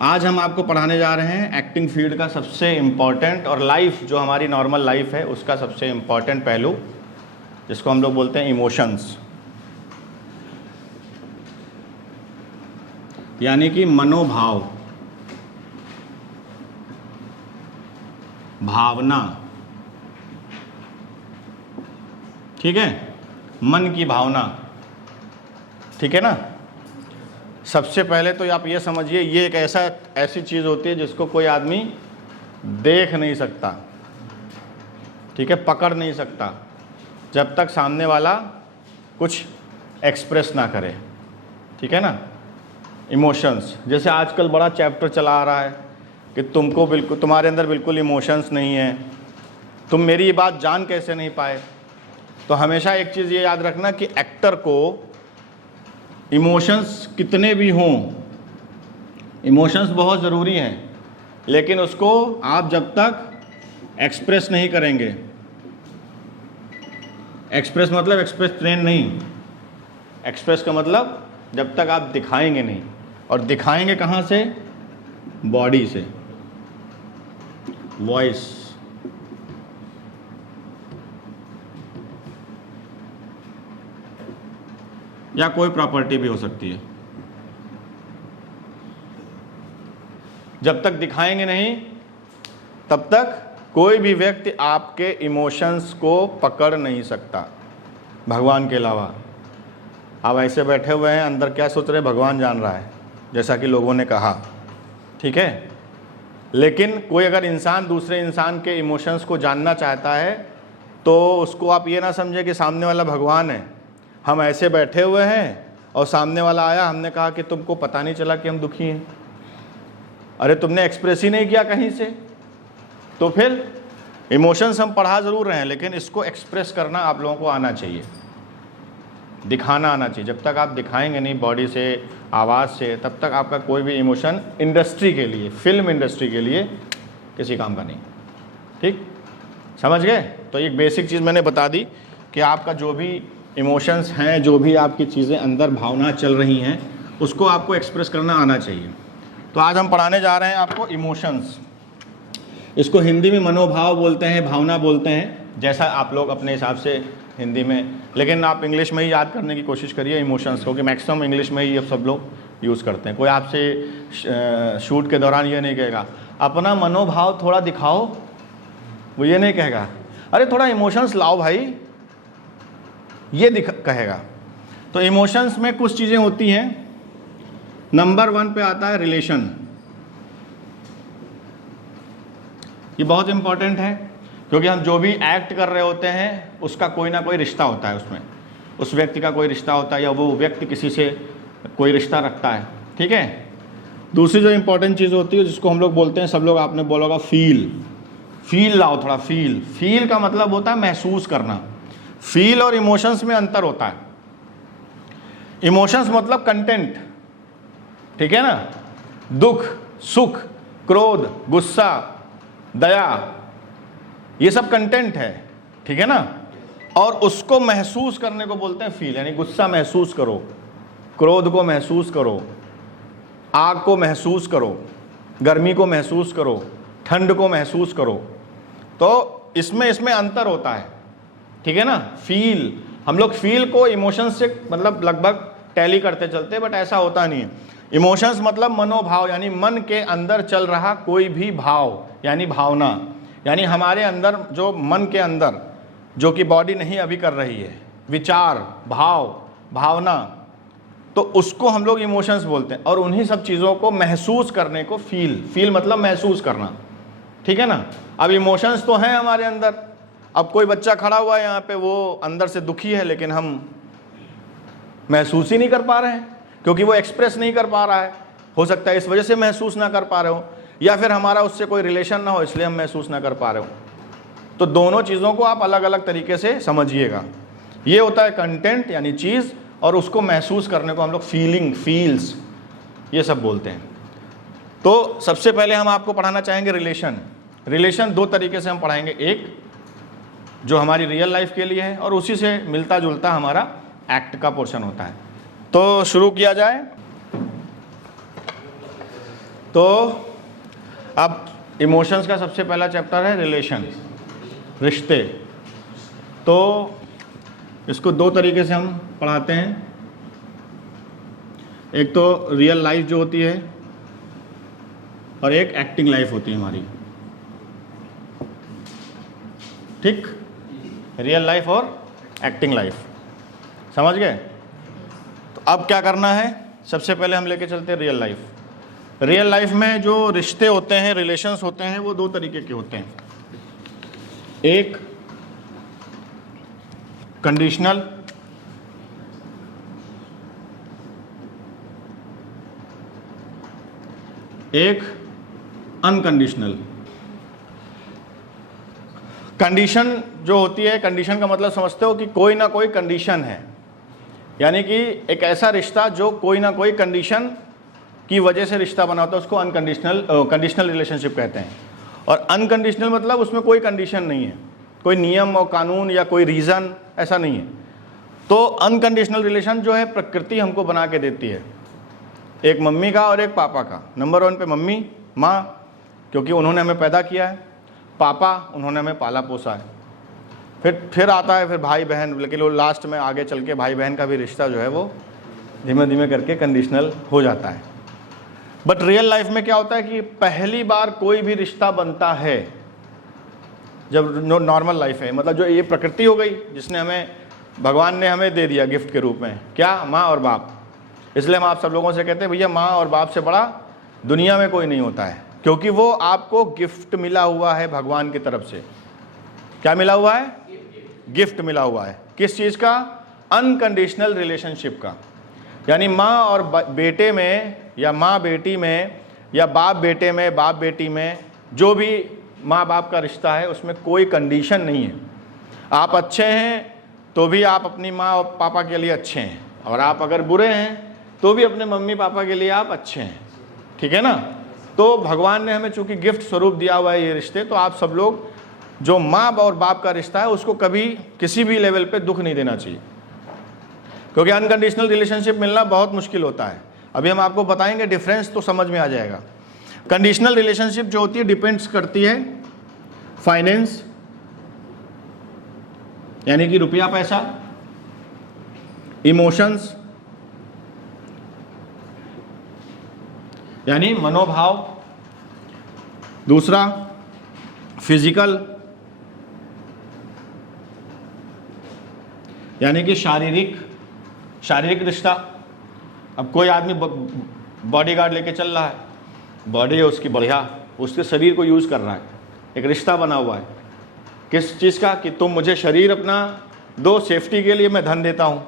आज हम आपको पढ़ाने जा रहे हैं एक्टिंग फील्ड का सबसे इम्पॉर्टेंट और लाइफ जो हमारी नॉर्मल लाइफ है उसका सबसे इम्पॉर्टेंट पहलू, जिसको हम लोग बोलते हैं इमोशंस, यानी कि मनोभाव, भावना। ठीक है, मन की भावना। ठीक है ना। सबसे पहले तो आप ये समझिए, ये एक ऐसी चीज़ होती है जिसको कोई आदमी देख नहीं सकता, ठीक है, पकड़ नहीं सकता, जब तक सामने वाला कुछ एक्सप्रेस ना करे। ठीक है ना। इमोशंस, जैसे आजकल बड़ा चैप्टर चला आ रहा है कि तुम्हारे अंदर बिल्कुल इमोशंस नहीं है, तुम मेरी ये बात जान कैसे नहीं पाए। तो हमेशा एक चीज़ ये याद रखना कि एक्टर को इमोशंस कितने भी हों, इमोशंस बहुत ज़रूरी हैं, लेकिन उसको आप जब तक एक्सप्रेस नहीं करेंगे, एक्सप्रेस मतलब एक्सप्रेस ट्रेन नहीं, एक्सप्रेस का मतलब जब तक आप दिखाएंगे नहीं। और दिखाएंगे कहाँ से? बॉडी से, वॉइस। या कोई प्रॉपर्टी भी हो सकती है। जब तक दिखाएंगे नहीं तब तक कोई भी व्यक्ति आपके इमोशंस को पकड़ नहीं सकता, भगवान के अलावा। आप ऐसे बैठे हुए हैं, अंदर क्या सोच रहे हैं भगवान जान रहा है, जैसा कि लोगों ने कहा। ठीक है। लेकिन कोई अगर इंसान दूसरे इंसान के इमोशंस को जानना चाहता है तो उसको आप ये ना समझे कि सामने वाला भगवान है। हम ऐसे बैठे हुए हैं और सामने वाला आया, हमने कहा कि तुमको पता नहीं चला कि हम दुखी हैं। अरे तुमने एक्सप्रेस ही नहीं किया कहीं से। तो फिर इमोशंस हम पढ़ा ज़रूर रहे हैं, लेकिन इसको एक्सप्रेस करना आप लोगों को आना चाहिए, दिखाना आना चाहिए। जब तक आप दिखाएंगे नहीं बॉडी से, आवाज़ से, तब तक आपका कोई भी इमोशन इंडस्ट्री के लिए, फिल्म इंडस्ट्री के लिए किसी काम का नहीं। ठीक, समझ गए। तो एक बेसिक चीज़ मैंने बता दी कि आपका जो भी इमोशंस हैं, जो भी आपकी चीज़ें अंदर भावना चल रही हैं, उसको आपको एक्सप्रेस करना आना चाहिए। तो आज हम पढ़ाने जा रहे हैं आपको इमोशंस। इसको हिंदी में मनोभाव बोलते हैं, भावना बोलते हैं, जैसा आप लोग अपने हिसाब से हिंदी में, लेकिन आप इंग्लिश में ही याद करने की कोशिश करिए इमोशंस को, कि मैक्सिमम इंग्लिश में ही अब सब लोग यूज़ करते हैं। कोई आपसे शूट के दौरान ये नहीं कहेगा अपना मनोभाव थोड़ा दिखाओ, वो ये नहीं कहेगा अरे थोड़ा इमोशंस लाओ भाई, ये कहेगा। तो इमोशंस में कुछ चीज़ें होती हैं। नंबर 1 पे आता है रिलेशन। ये बहुत इंपॉर्टेंट है, क्योंकि हम जो भी एक्ट कर रहे होते हैं उसका कोई ना कोई रिश्ता होता है, उसमें उस व्यक्ति का कोई रिश्ता होता है, या वो व्यक्ति किसी से कोई रिश्ता रखता है। ठीक है। दूसरी जो इंपॉर्टेंट चीज़ होती है, जिसको हम लोग बोलते हैं, सब लोग आपने बोला होगा, फील लाओ थोड़ा। फील का मतलब होता है महसूस करना। फील और इमोशंस में अंतर होता है। इमोशंस मतलब कंटेंट, ठीक है ना, दुख, सुख, क्रोध, गुस्सा, दया, ये सब कंटेंट है। ठीक है ना। और उसको महसूस करने को बोलते हैं फील, यानी गुस्सा महसूस करो, क्रोध को महसूस करो, आग को महसूस करो, गर्मी को महसूस करो, ठंड को महसूस करो। तो इसमें अंतर होता है। ठीक है ना। फील, हम लोग फील को इमोशंस से मतलब लगभग टैली करते चलते, बट ऐसा होता नहीं है। इमोशंस मतलब मनोभाव, यानी मन के अंदर चल रहा कोई भी भाव, यानी भावना, यानी हमारे अंदर जो मन के अंदर, जो कि बॉडी नहीं अभी कर रही है, विचार, भाव, भावना, तो उसको हम लोग इमोशंस बोलते हैं। और उन्हीं सब चीज़ों को महसूस करने को फील मतलब महसूस करना। ठीक है ना। अब इमोशंस तो हैं हमारे अंदर। अब कोई बच्चा खड़ा हुआ है यहाँ पे, वो अंदर से दुखी है, लेकिन हम महसूस ही नहीं कर पा रहे हैं, क्योंकि वो एक्सप्रेस नहीं कर पा रहा है। हो सकता है इस वजह से महसूस ना कर पा रहे हो, या फिर हमारा उससे कोई रिलेशन ना हो, इसलिए हम महसूस ना कर पा रहे हो। तो दोनों चीज़ों को आप अलग अलग तरीके से समझिएगा। ये होता है कंटेंट यानी चीज़, और उसको महसूस करने को हम लोग फील्स, ये सब बोलते हैं। तो सबसे पहले हम आपको पढ़ाना चाहेंगे रिलेशन 2 तरीके से हम पढ़ाएंगे। एक जो हमारी रियल लाइफ के लिए है, और उसी से मिलता जुलता हमारा एक्ट का पोर्शन होता है। तो शुरू किया जाए। तो अब इमोशंस का सबसे पहला चैप्टर है रिलेशन, रिश्ते। तो इसको दो तरीके से हम पढ़ाते हैं। एक तो रियल लाइफ जो होती है और एक एक्टिंग लाइफ होती है हमारी, ठीक? रियल लाइफ और एक्टिंग लाइफ, समझ गए? तो अब क्या करना है, सबसे पहले हम लेके चलते हैं रियल लाइफ। रियल लाइफ में जो रिश्ते होते हैं, रिलेशंस होते हैं, वो दो तरीके के होते हैं। एक कंडीशनल, एक अनकंडीशनल। कंडीशन जो होती है, कंडीशन का मतलब समझते हो कि कोई ना कोई कंडीशन है, यानी कि एक ऐसा रिश्ता जो कोई ना कोई कंडीशन की वजह से रिश्ता बना होता है, उसको कंडीशनल रिलेशनशिप कहते हैं। और अनकंडीशनल मतलब उसमें कोई कंडीशन नहीं है, कोई नियम और कानून या कोई रीज़न ऐसा नहीं है। तो अनकंडीशनल रिलेशन जो है प्रकृति हमको बना के देती है, एक मम्मी का और एक पापा का। नंबर 1 पे मम्मी, माँ, क्योंकि उन्होंने हमें पैदा किया है। पापा, उन्होंने हमें पाला पोसा है। फिर आता है फिर भाई बहन, लेकिन वो लास्ट में आगे चल के भाई बहन का भी रिश्ता जो है वो धीमे धीमे करके कंडीशनल हो जाता है। बट रियल लाइफ में क्या होता है कि पहली बार कोई भी रिश्ता बनता है जब नॉर्मल लाइफ है, मतलब जो ये प्रकृति हो गई जिसने हमें, भगवान ने हमें दे दिया गिफ्ट के रूप में, क्या? माँ और बाप। इसलिए हम आप सब लोगों से कहते हैं भैया माँ और बाप से बड़ा दुनिया में कोई नहीं होता है, क्योंकि वो आपको गिफ्ट मिला हुआ है भगवान की तरफ से। क्या मिला हुआ है? गिफ्ट मिला हुआ है। किस चीज़ का? अनकंडीशनल रिलेशनशिप का। यानी माँ और बेटे में, या माँ बेटी में, या बाप बेटे में, बाप बेटी में, जो भी माँ बाप का रिश्ता है उसमें कोई कंडीशन नहीं है। आप अच्छे हैं तो भी आप अपनी माँ और पापा के लिए अच्छे हैं, और आप अगर बुरे हैं तो भी अपने मम्मी पापा के लिए आप अच्छे हैं, ठीक है ना? तो भगवान ने हमें चूंकि गिफ्ट स्वरूप दिया हुआ है ये रिश्ते, तो आप सब लोग जो माँ और बाप का रिश्ता है उसको कभी किसी भी लेवल पे दुख नहीं देना चाहिए, क्योंकि अनकंडीशनल रिलेशनशिप मिलना बहुत मुश्किल होता है। अभी हम आपको बताएंगे, डिफरेंस तो समझ में आ जाएगा। कंडीशनल रिलेशनशिप जो होती है डिपेंड्स करती है फाइनेंस, यानी कि रुपया पैसा, इमोशंस यानी मनोभाव, दूसरा फिजिकल यानी कि शारीरिक रिश्ता। अब कोई आदमी बॉडीगार्ड लेके चल रहा है, बॉडी है उसकी बढ़िया, उसके शरीर को यूज़ कर रहा है, एक रिश्ता बना हुआ है। किस चीज़ का? कि तुम मुझे शरीर अपना दो, सेफ्टी के लिए मैं धन देता हूँ,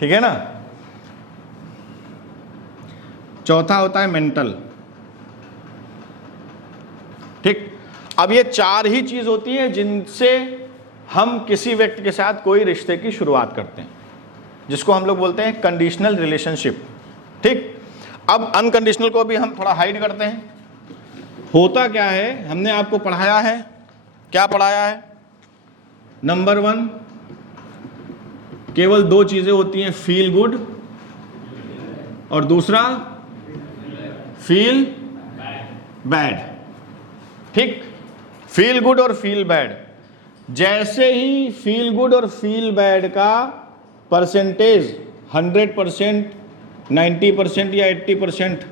ठीक है ना? चौथा होता है मेंटल, ठीक। अब ये चार ही चीज़ होती है जिनसे हम किसी व्यक्ति के साथ कोई रिश्ते की शुरुआत करते हैं, जिसको हम लोग बोलते हैं कंडीशनल रिलेशनशिप, ठीक। अब अनकंडीशनल को भी हम थोड़ा हाइड करते हैं। होता क्या है, हमने आपको पढ़ाया है, क्या पढ़ाया है? नंबर 1, केवल दो चीजें होती हैं, फील गुड और दूसरा फील बैड, ठीक। फील गुड और फील बैड, जैसे ही फील गुड और फील बैड का परसेंटेज 100%, 90% या 80%,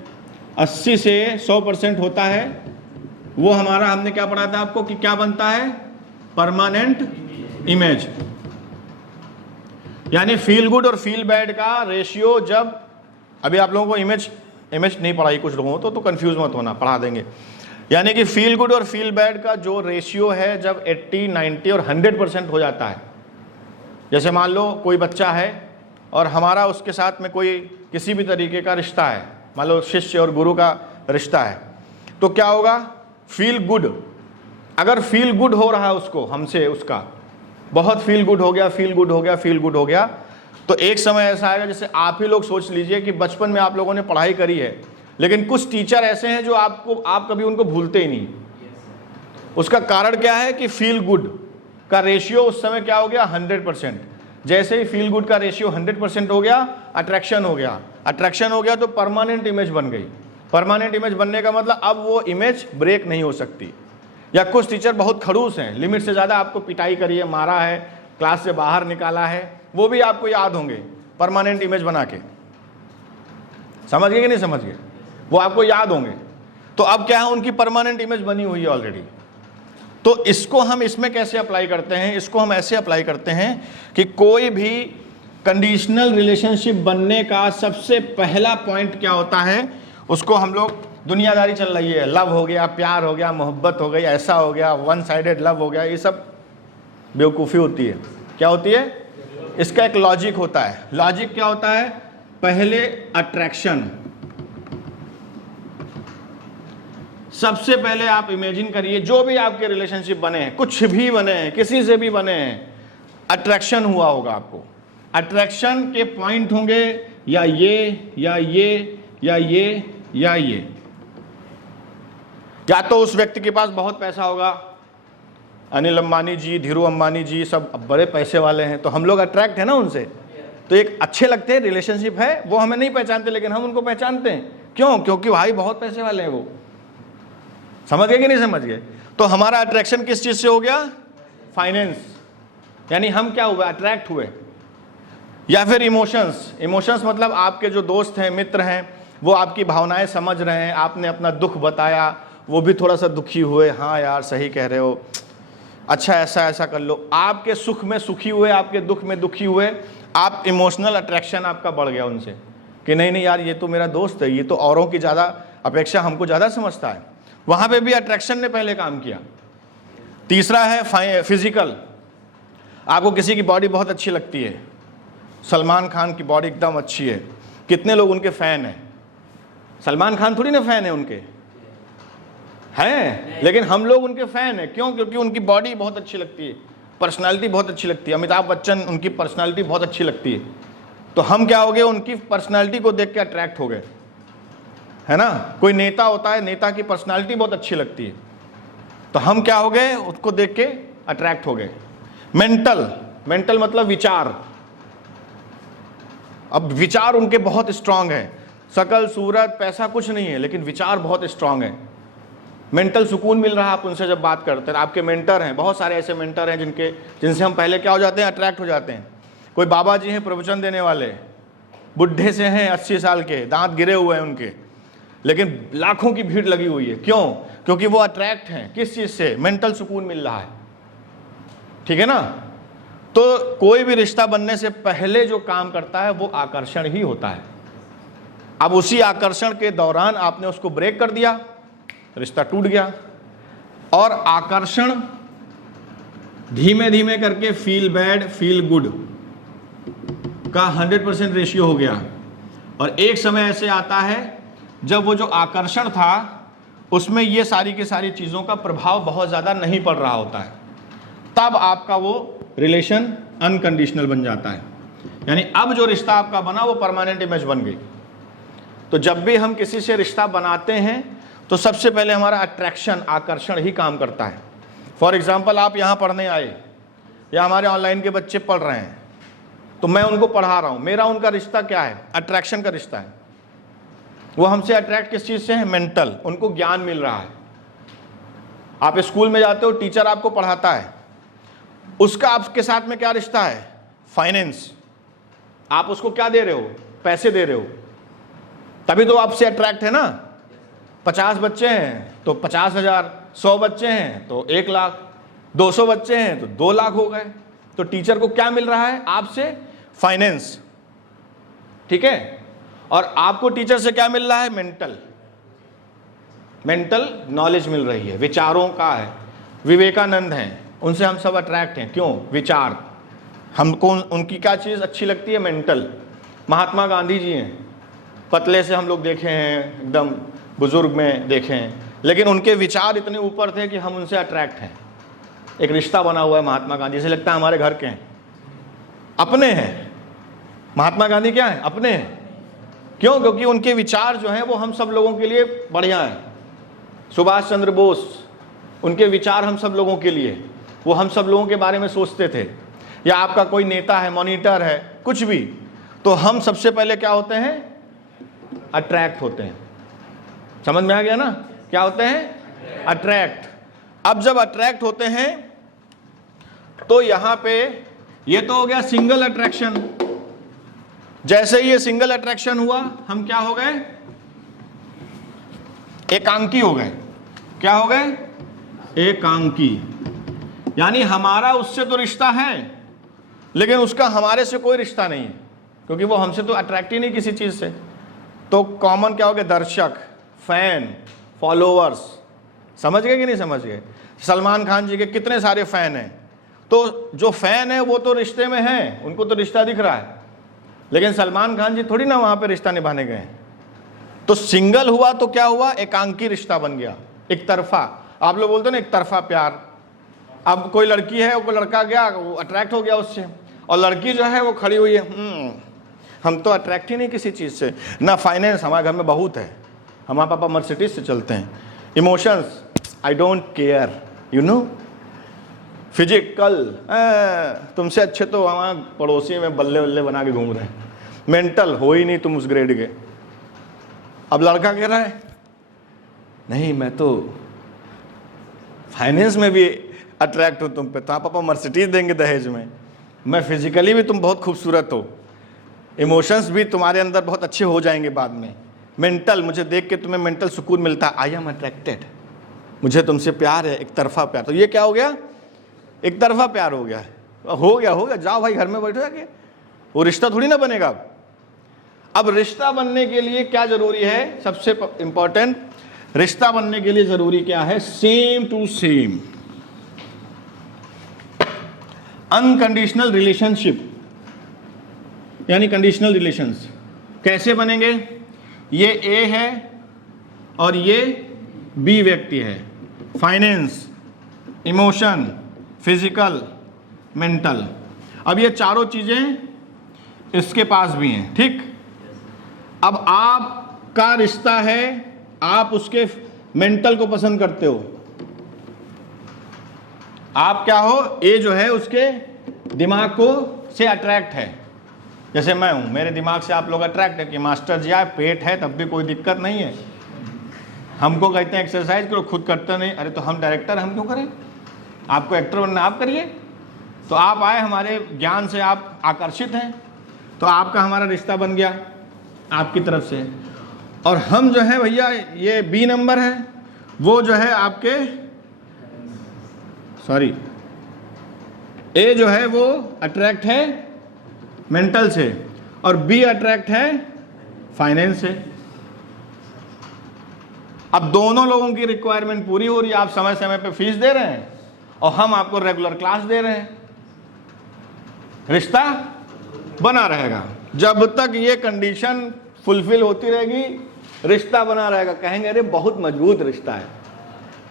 80 से 100% होता है, वो हमारा, हमने क्या पढ़ा था आपको कि क्या बनता है? Permanent image. यानी फील गुड और फील बैड का रेशियो, जब अभी आप लोगों को इमेज नहीं पढ़ाई कुछ लोगों तो कंफ्यूज मत होना, पढ़ा देंगे। यानी कि फील गुड और फील बैड का जो रेशियो है, जब 80, 90 और 100% हो जाता है, जैसे मान लो कोई बच्चा है और हमारा उसके साथ में कोई किसी भी तरीके का रिश्ता है, मान लो शिष्य और गुरु का रिश्ता है, तो क्या होगा? फील गुड, अगर फील गुड हो रहा है उसको हमसे, उसका बहुत फील गुड हो गया, फील गुड हो गया, फील गुड हो गया, तो एक समय ऐसा आएगा, जैसे आप ही लोग सोच लीजिए कि बचपन में आप लोगों ने पढ़ाई करी है, लेकिन कुछ टीचर ऐसे हैं जो आप कभी उनको भूलते ही नहीं। उसका कारण क्या है कि फील गुड का रेशियो उस समय क्या हो गया? 100%। जैसे ही फील गुड का रेशियो 100% हो गया, अट्रैक्शन हो गया, अट्रैक्शन हो गया तो परमानेंट इमेज बन गई, परमानेंट इमेज बनने का मतलब अब वो इमेज ब्रेक नहीं हो सकती। या कुछ टीचर बहुत खड़ूस हैं, लिमिट से ज़्यादा आपको पिटाई करी है, मारा है, क्लास से बाहर निकाला है, वो भी आपको याद होंगे परमानेंट इमेज बना के। समझ गए कि नहीं समझ गए? वो आपको याद होंगे। तो अब क्या है, उनकी परमानेंट इमेज बनी हुई है ऑलरेडी। तो इसको हम इसमें कैसे अप्लाई करते हैं? इसको हम ऐसे अप्लाई करते हैं कि कोई भी कंडीशनल रिलेशनशिप बनने का सबसे पहला पॉइंट क्या होता है, उसको हम लोग, दुनियादारी चल रही है, लव हो गया, प्यार हो गया, मोहब्बत हो गई, ऐसा हो गया, वन साइडेड लव हो गया, ये सब बेवकूफ़ी होती है। क्या होती है? इसका एक लॉजिक होता है। लॉजिक क्या होता है? पहले अट्रैक्शन। सबसे पहले आप इमेजिन करिए, जो भी आपके रिलेशनशिप बने हैं, कुछ भी बने हैं, किसी से भी बने हैं, अट्रैक्शन हुआ होगा आपको। अट्रैक्शन के पॉइंट होंगे या ये या ये या ये या ये। या तो उस व्यक्ति के पास बहुत पैसा होगा, अनिल अंबानी जी, धीरू अंबानी जी, सब बड़े पैसे वाले हैं, तो हम लोग अट्रैक्ट है ना उनसे, तो एक अच्छे लगते हैं, रिलेशनशिप है, वो हमें नहीं पहचानते लेकिन हम उनको पहचानते हैं। क्यों? क्योंकि भाई बहुत पैसे वाले हैं वो। समझ गए कि नहीं समझ गए? तो हमारा अट्रैक्शन किस चीज से हो गया? फाइनेंस। यानी हम क्या हुए? अट्रैक्ट हुए। या फिर इमोशंस। इमोशंस मतलब आपके जो दोस्त हैं, मित्र हैं, वो आपकी भावनाएं समझ रहे हैं, आपने अपना दुख बताया, वो भी थोड़ा सा दुखी हुए, हाँ यार सही कह रहे हो, अच्छा ऐसा ऐसा कर लो, आपके सुख में सुखी हुए, आपके दुख में दुखी हुए, आप इमोशनल अट्रैक्शन आपका बढ़ गया उनसे कि नहीं नहीं यार ये तो मेरा दोस्त है, ये तो औरों की ज़्यादा अपेक्षा हमको ज़्यादा समझता है। वहाँ पे भी अट्रैक्शन ने पहले काम किया। तीसरा है फिजिकल। आपको किसी की बॉडी बहुत अच्छी लगती है, सलमान खान की बॉडी एकदम अच्छी है, कितने लोग उनके फ़ैन हैं? सलमान खान थोड़ी ना फ़ैन है उनके, हैं, लेकिन हम लोग उनके फ़ैन हैं। क्यों? क्योंकि उनकी बॉडी बहुत अच्छी लगती है, पर्सनालिटी बहुत अच्छी लगती है। अमिताभ बच्चन, उनकी पर्सनालिटी बहुत अच्छी लगती है, तो हम क्या हो गए? उनकी पर्सनालिटी को देख के अट्रैक्ट हो गए, है ना? कोई नेता होता है, नेता की पर्सनालिटी बहुत अच्छी लगती है, तो हम क्या हो गए? उसको देख के अट्रैक्ट हो गए। मेंटल। मेंटल मतलब विचार। अब विचार उनके बहुत स्ट्रांग है, शकल सूरत पैसा कुछ नहीं है, लेकिन विचार बहुत स्ट्रांग है। मेंटल सुकून मिल रहा है आप उनसे जब बात करते हैं। आपके मेंटर हैं, बहुत सारे ऐसे मेंटर हैं जिनसे हम पहले क्या हो जाते हैं? अट्रैक्ट हो जाते हैं। कोई बाबा जी हैं प्रवचन देने वाले, बुढ़े से हैं, 80 साल के, दांत गिरे हुए हैं उनके, लेकिन लाखों की भीड़ लगी हुई है। क्यों? क्योंकि वो अट्रैक्ट हैं। किस चीज़ से? मेंटल सुकून मिल रहा है। ठीक है ना? तो कोई भी रिश्ता बनने से पहले जो काम करता है वो आकर्षण ही होता है। अब उसी आकर्षण के दौरान आपने उसको ब्रेक कर दिया, रिश्ता टूट गया। और आकर्षण धीमे धीमे करके फील बैड फील गुड का 100% रेशियो हो गया। और एक समय ऐसे आता है जब वो जो आकर्षण था उसमें ये सारी की सारी चीज़ों का प्रभाव बहुत ज़्यादा नहीं पड़ रहा होता है, तब आपका वो रिलेशन अनकंडीशनल बन जाता है। यानी अब जो रिश्ता आपका बना वो परमानेंट इमेज बन गई। तो जब भी हम किसी से रिश्ता बनाते हैं तो सबसे पहले हमारा अट्रैक्शन, आकर्षण ही काम करता है। फॉर एग्जाम्पल, आप यहाँ पढ़ने आए या हमारे ऑनलाइन के बच्चे पढ़ रहे हैं, तो मैं उनको पढ़ा रहा हूँ, मेरा उनका रिश्ता क्या है? अट्रैक्शन का रिश्ता है। वो हमसे अट्रैक्ट किस चीज़ से है? मेंटल। उनको ज्ञान मिल रहा है। आप स्कूल में जाते हो, टीचर आपको पढ़ाता है, उसका आपके साथ में क्या रिश्ता है? फाइनेंस। आप उसको क्या दे रहे हो? पैसे दे रहे हो, तभी तो आपसे अट्रैक्ट है ना। 50 बच्चे हैं तो 50,000, 100 बच्चे हैं तो 1 लाख, 200 बच्चे हैं तो 2 लाख हो गए। तो टीचर को क्या मिल रहा है आपसे? फाइनेंस। ठीक है? और आपको टीचर से क्या मिल रहा है? मेंटल नॉलेज मिल रही है, विचारों का है। विवेकानंद हैं, उनसे हम सब अट्रैक्ट हैं। क्यों? विचार। हमको उनकी क्या चीज़ अच्छी लगती है? मेंटल। महात्मा गांधी जी हैं, पतले से हम लोग देखे हैं, एकदम बुजुर्ग में देखे हैं, लेकिन उनके विचार इतने ऊपर थे कि हम उनसे अट्रैक्ट हैं। एक रिश्ता बना हुआ है महात्मा गांधी से, लगता है हमारे घर के हैं, अपने हैं। महात्मा गांधी क्या है? अपने हैं। क्यों? क्योंकि उनके विचार जो हैं वो हम सब लोगों के लिए बढ़िया हैं। सुभाष चंद्र बोस, उनके विचार हम सब लोगों के लिए, वो हम सब लोगों के बारे में सोचते थे। या आपका कोई नेता है, मॉनिटर है, कुछ भी, तो हम सबसे पहले क्या होते हैं? अट्रैक्ट होते हैं। समझ में आ गया ना? क्या होते हैं? अट्रैक्ट। अब जब अट्रैक्ट होते हैं तो यहां पे ये तो हो गया सिंगल अट्रैक्शन। जैसे ही ये सिंगल अट्रैक्शन हुआ, हम क्या हो गए? एकांकी हो गए। क्या हो गए? एकांकी। यानी हमारा उससे तो रिश्ता है, लेकिन उसका हमारे से कोई रिश्ता नहीं है, क्योंकि वो हमसे तो अट्रैक्ट ही नहीं किसी चीज से। तो कॉमन क्या हो गया? दर्शक, फैन, फॉलोअर्स। समझ गए कि नहीं समझ गए? सलमान खान जी के कितने सारे फैन हैं, तो जो फैन है वो तो रिश्ते में है, उनको तो रिश्ता दिख रहा है, लेकिन सलमान खान जी थोड़ी ना वहां पे रिश्ता निभाने गए। तो सिंगल हुआ तो क्या हुआ? एकांकी रिश्ता बन गया, एक तरफा। आप लोग बोलते हो ना एक तरफा प्यार। अब कोई लड़की है, कोई लड़का गया, वो अट्रैक्ट हो गया उससे, और लड़की जो है वो खड़ी हुई है, हम तो अट्रैक्ट ही नहीं किसी चीज से। ना फाइनेंस, हमारे घर में बहुत है, हमारे पापा मर्सिडीज से चलते हैं। Emotions, I don't care, you know. Physical, तुमसे अच्छे तो हमारे पड़ोसी में बल्ले बल्ले बना के घूम रहे हैं। मेंटल, हो ही नहीं तुम उस ग्रेड के। अब लड़का कह रहा है नहीं मैं तो फाइनेंस में भी अट्रैक्ट हूं तुम पे, तो आप पापा मर्सिडीज देंगे दहेज में। मैं फिजिकली भी तुम बहुत खूबसूरत हो, इमोशंस भी तुम्हारे अंदर बहुत अच्छे हो जाएंगे बाद में। मेंटल, मुझे देख के तुम्हें मेंटल सुकून मिलता है, आई एम अट्रैक्टेड, मुझे तुमसे प्यार है, एक तरफा प्यार। तो ये क्या हो गया? एक तरफा प्यार हो गया। हो गया, जाओ भाई घर में बैठो जाके, वो रिश्ता थोड़ी ना बनेगा। अब रिश्ता बनने के लिए क्या जरूरी है? सबसे इंपॉर्टेंट, रिश्ता बनने के लिए जरूरी क्या है? Same to same, unconditional relationship, यानी कंडीशनल रिलेशंस। कैसे बनेंगे? ये ए है और ये बी व्यक्ति है। Finance, emotion, physical, mental. अब ये चारों चीजें इसके पास भी हैं, ठीक। अब आपका रिश्ता है, आप उसके मेंटल को पसंद करते हो। आप क्या हो? ए जो है उसके दिमाग को से अट्रैक्ट है। जैसे मैं हूं, मेरे दिमाग से आप लोग अट्रैक्ट है कि मास्टर जी आए, पेट है तब भी कोई दिक्कत नहीं है। हमको कहते हैं एक्सरसाइज करो, खुद करते नहीं। अरे तो हम डायरेक्टर, हम क्यों करें? आपको एक्टर बनना, आप करिए। तो आप आए, हमारे ज्ञान से आप आकर्षित हैं, तो आपका हमारा रिश्ता बन गया आपकी तरफ से। और हम जो है भैया, ये बी नंबर है, वो जो है आपके ए जो है वो अट्रैक्ट है मेंटल से, और बी अट्रैक्ट है फाइनेंस से। अब दोनों लोगों की रिक्वायरमेंट पूरी हो रही है। आप समय समय पे फीस दे रहे हैं और हम आपको रेगुलर क्लास दे रहे हैं, रिश्ता बना रहेगा। जब तक ये कंडीशन फुलफिल होती रहेगी, रिश्ता बना रहेगा। कहेंगे अरे बहुत मजबूत रिश्ता है।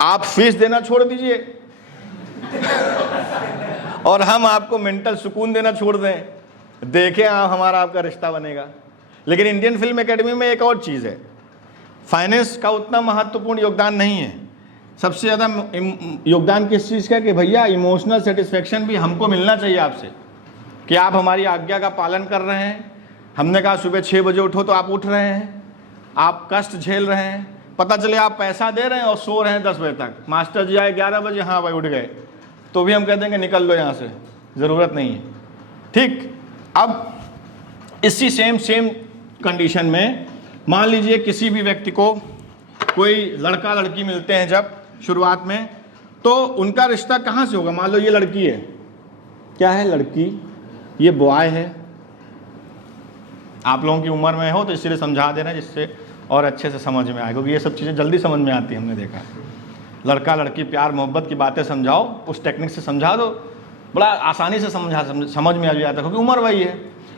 आप फीस देना छोड़ दीजिए और हम आपको मेंटल सुकून देना छोड़ दें, देखें आप हमारा आपका रिश्ता बनेगा। लेकिन इंडियन फिल्म एकेडमी में एक और चीज़ है, फाइनेंस का उतना महत्वपूर्ण योगदान नहीं है। सबसे ज़्यादा योगदान किस चीज़ का? कि भैया इमोशनल सेटिस्फेक्शन भी हमको मिलना चाहिए आपसे, कि आप हमारी आज्ञा का पालन कर रहे हैं। हमने कहा सुबह 6 बजे उठो तो आप उठ रहे हैं, आप कष्ट झेल रहे हैं। पता चले आप पैसा दे रहे हैं और सो रहे हैं 10 बजे तक। मास्टर जी आए 11 बजे, हाँ भाई उठ गए, तो भी हम कह देंगे निकल लो यहाँ से, ज़रूरत नहीं है, ठीक। अब इसी सेम कंडीशन में मान लीजिए किसी भी व्यक्ति को कोई लड़का लड़की मिलते हैं जब शुरुआत में, तो उनका रिश्ता कहाँ से होगा? मान लो ये लड़की है, क्या है लड़की, ये बॉय है। आप लोगों की उम्र में हो तो इसलिए समझा दे रहे हैं जिससे और अच्छे से समझ में आए, क्योंकि ये सब चीज़ें जल्दी समझ में आती है, हमने देखा है। लड़का लड़की प्यार मोहब्बत की बातें समझाओ, उस टेक्निक से समझा दो, बड़ा आसानी से समझ में आ जाता है, क्योंकि उम्र वही है।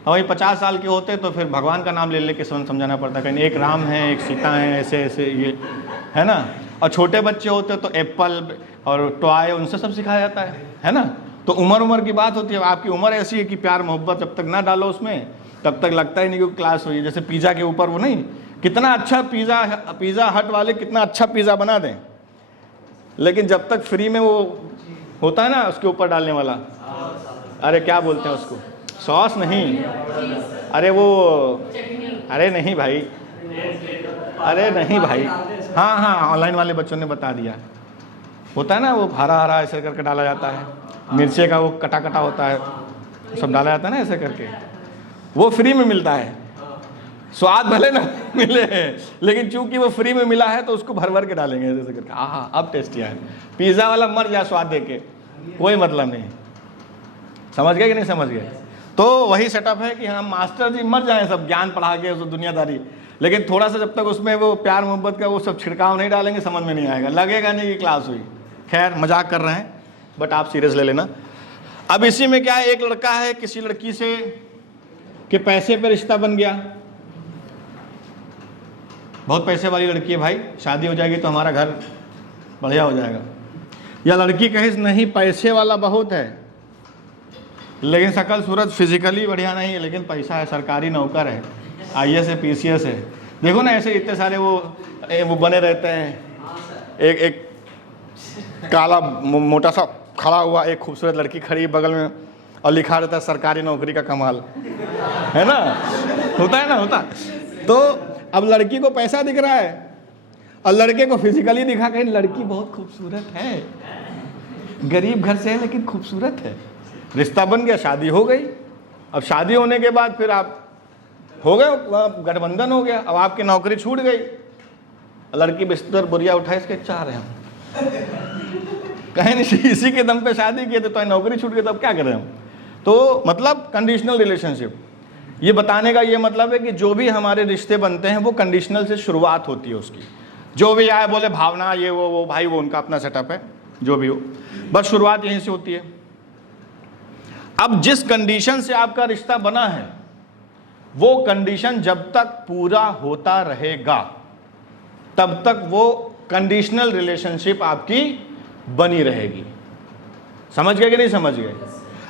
और वही 50 साल के होते तो फिर भगवान का नाम ले लेके समझाना पड़ता, कहीं एक राम है एक सीता है, ऐसे ऐसे ये है ना। और छोटे बच्चे होते तो एप्पल और टॉय उनसे सब सिखाया जाता है ना। तो उम्र की बात होती है। आपकी उम्र ऐसी है कि प्यार मोहब्बत जब तक ना डालो उसमें, तब तक लगता ही नहीं कि क्लास हुई है। जैसे पिज़्ज़ा के ऊपर वो नहीं, कितना अच्छा पिज़्ज़ा हट वाले कितना अच्छा पिज़्ज़ा बना दें, लेकिन जब तक फ्री में वो होता है ना उसके ऊपर डालने वाला, अरे क्या बोलते हैं उसको, सॉस नहीं, अरे वो, अरे नहीं भाई, अरे नहीं भाई, हाँ हाँ, ऑनलाइन वाले बच्चों ने बता दिया। होता है ना वो हरा हरा ऐसे करके डाला जाता है, मिर्चे का वो कटा कटा होता है, सब डाला जाता है ना ऐसे करके, वो फ्री में मिलता है। स्वाद भले ना मिले लेकिन चूंकि वो फ्री में मिला है तो उसको भर भर के डालेंगे ऐसे करके। हाँ, अब टेस्टी है। पिज्ज़ा वाला मर जाए स्वाद देके, कोई मतलब नहीं। समझ गए कि नहीं समझ गए? तो वही सेटअप है कि हम मास्टर जी मर जाएं सब ज्ञान पढ़ा के उस दुनियादारी, लेकिन थोड़ा सा जब तक उसमें वो प्यार मोहब्बत का वो सब छिड़काव नहीं डालेंगे समझ में नहीं आएगा, लगेगा नहीं कि क्लास हुई। खैर मजाक कर रहे हैं, बट आप सीरियस ले लेना। अब इसी में क्या है, एक लड़का है किसी लड़की से कि पैसे पे रिश्ता बन गया, बहुत पैसे वाली लड़की है भाई, शादी हो जाएगी तो हमारा घर बढ़िया हो जाएगा। या लड़की कहे नहीं पैसे वाला बहुत है लेकिन शकल सूरत फिजिकली बढ़िया नहीं है, लेकिन पैसा है, सरकारी नौकर है, IAS है, PCS है। देखो ना ऐसे इतने सारे वो बने रहते हैं। एक काला मोटा सा खड़ा हुआ, एक खूबसूरत लड़की खड़ी बगल में और लिखा रहता है सरकारी नौकरी का कमाल, है ना? होता है ना, होता। तो अब लड़की को पैसा दिख रहा है और लड़के को फिजिकली दिखा कि लड़की बहुत खूबसूरत है, गरीब घर से है लेकिन खूबसूरत है। रिश्ता बन गया, शादी हो गई। अब शादी होने के बाद फिर आप हो गए, गठबंधन हो गया, अब आपकी नौकरी छूट गई। लड़की बिस्तर बुरिया उठाए इसके चाह रहे हम कहीं नहीं, इसी के दम पे शादी किए थे तो नौकरी छूट गई, तो अब क्या करें हम? तो मतलब कंडीशनल रिलेशनशिप, ये बताने का ये मतलब है कि जो भी हमारे रिश्ते बनते हैं वो कंडीशनल से शुरुआत होती है उसकी। जो भी आए बोले भावना ये वो भाई, वो उनका अपना सेटअप है, जो भी हो, बस शुरुआत यहीं से होती है। अब जिस कंडीशन से आपका रिश्ता बना है वो कंडीशन जब तक पूरा होता रहेगा तब तक वो कंडीशनल रिलेशनशिप आपकी बनी रहेगी। समझ गए कि नहीं समझ गए?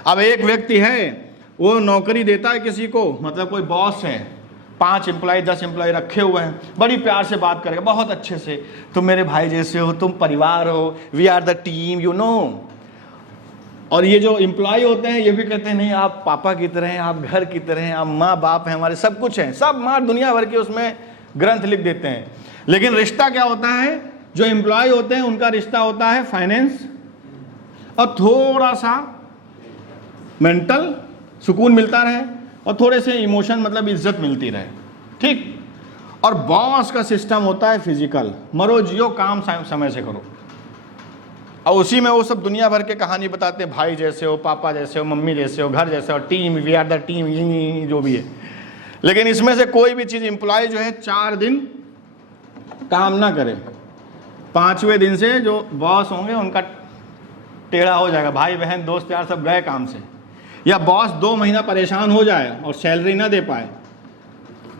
अब एक व्यक्ति है, वो नौकरी देता है किसी को, मतलब कोई बॉस है, 5 एम्प्लॉय 10 एम्प्लॉय रखे हुए हैं, बड़ी प्यार से बात करेगा, बहुत अच्छे से, तुम मेरे भाई जैसे हो, तुम परिवार हो, we are the team, you know. और ये जो एम्प्लॉय होते हैं ये भी कहते हैं नहीं आप पापा की तरह हैं, आप घर की तरह हैं, आप माँ बाप हैं, हमारे सब कुछ हैं, सब माँ दुनिया भर के उसमें ग्रंथ लिख देते हैं। लेकिन रिश्ता क्या होता है, जो एम्प्लॉय होते हैं उनका रिश्ता होता है फाइनेंस और थोड़ा सा मेंटल सुकून मिलता रहे और थोड़े से इमोशन मतलब इज्जत मिलती रहे, ठीक। और बॉस का सिस्टम होता है फिजिकल, मरो जियो काम समय से करो। और उसी में वो सब दुनिया भर के कहानी बताते हैं, भाई जैसे हो, पापा जैसे हो, मम्मी जैसे हो, घर जैसे हो, team, we are the team, ये जो भी है। लेकिन इसमें से कोई भी चीज़ एम्प्लॉय जो है 4 दिन काम ना करे, 5वें दिन से जो बॉस होंगे उनका टेढ़ा हो जाएगा, भाई बहन दोस्त यार सब गए काम से। या बॉस 2 महीना परेशान हो जाए और सैलरी ना दे पाए,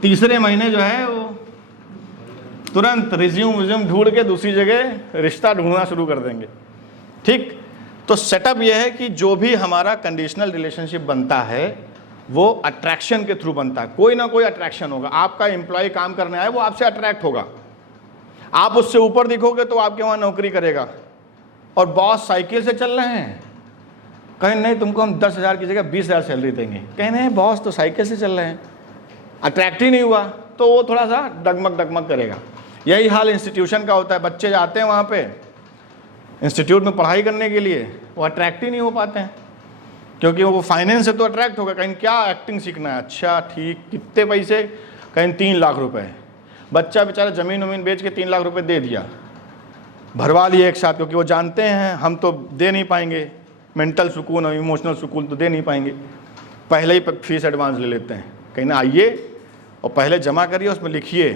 3रे महीने जो है वो तुरंत रिज्यूम ढूंढ के दूसरी जगह रिश्ता ढूंढना शुरू कर देंगे, ठीक। तो सेटअप यह है कि जो भी हमारा कंडीशनल रिलेशनशिप बनता है वो अट्रैक्शन के थ्रू बनता है, कोई ना कोई अट्रैक्शन होगा। आपका एम्प्लॉय काम करने आए वो आपसे अट्रैक्ट होगा, आप उससे ऊपर दिखोगे तो आपके वहाँ नौकरी करेगा। और बॉस साइकिल से चल रहे हैं, कहें नहीं तुमको हम 10,000 की जगह 20,000 सैलरी देंगे, कहें नहीं बॉस तो साइकिल से चल रहे हैं, अट्रैक्ट ही नहीं हुआ, तो वो थोड़ा सा डगमग करेगा। यही हाल इंस्टीट्यूशन का होता है, बच्चे जाते हैं वहाँ पे इंस्टीट्यूट में पढ़ाई करने के लिए, वो अट्रैक्ट ही नहीं हो पाते हैं, क्योंकि वो फाइनेंस से तो अट्रैक्ट होगा, कहीं क्या एक्टिंग सीखना है, अच्छा ठीक, कितने पैसे, कहीं 3 लाख रुपए। बच्चा बेचारा ज़मीन वमीन बेच के 3 लाख रुपए दे दिया, भरवा लिए एक साथ, क्योंकि वो जानते हैं हम तो दे नहीं पाएंगे, मेंटल सुकून और इमोशनल सुकून तो दे नहीं पाएंगे, पहले ही फीस एडवांस ले लेते हैं। कहीं ना आइए और पहले जमा करिए, उसमें लिखिए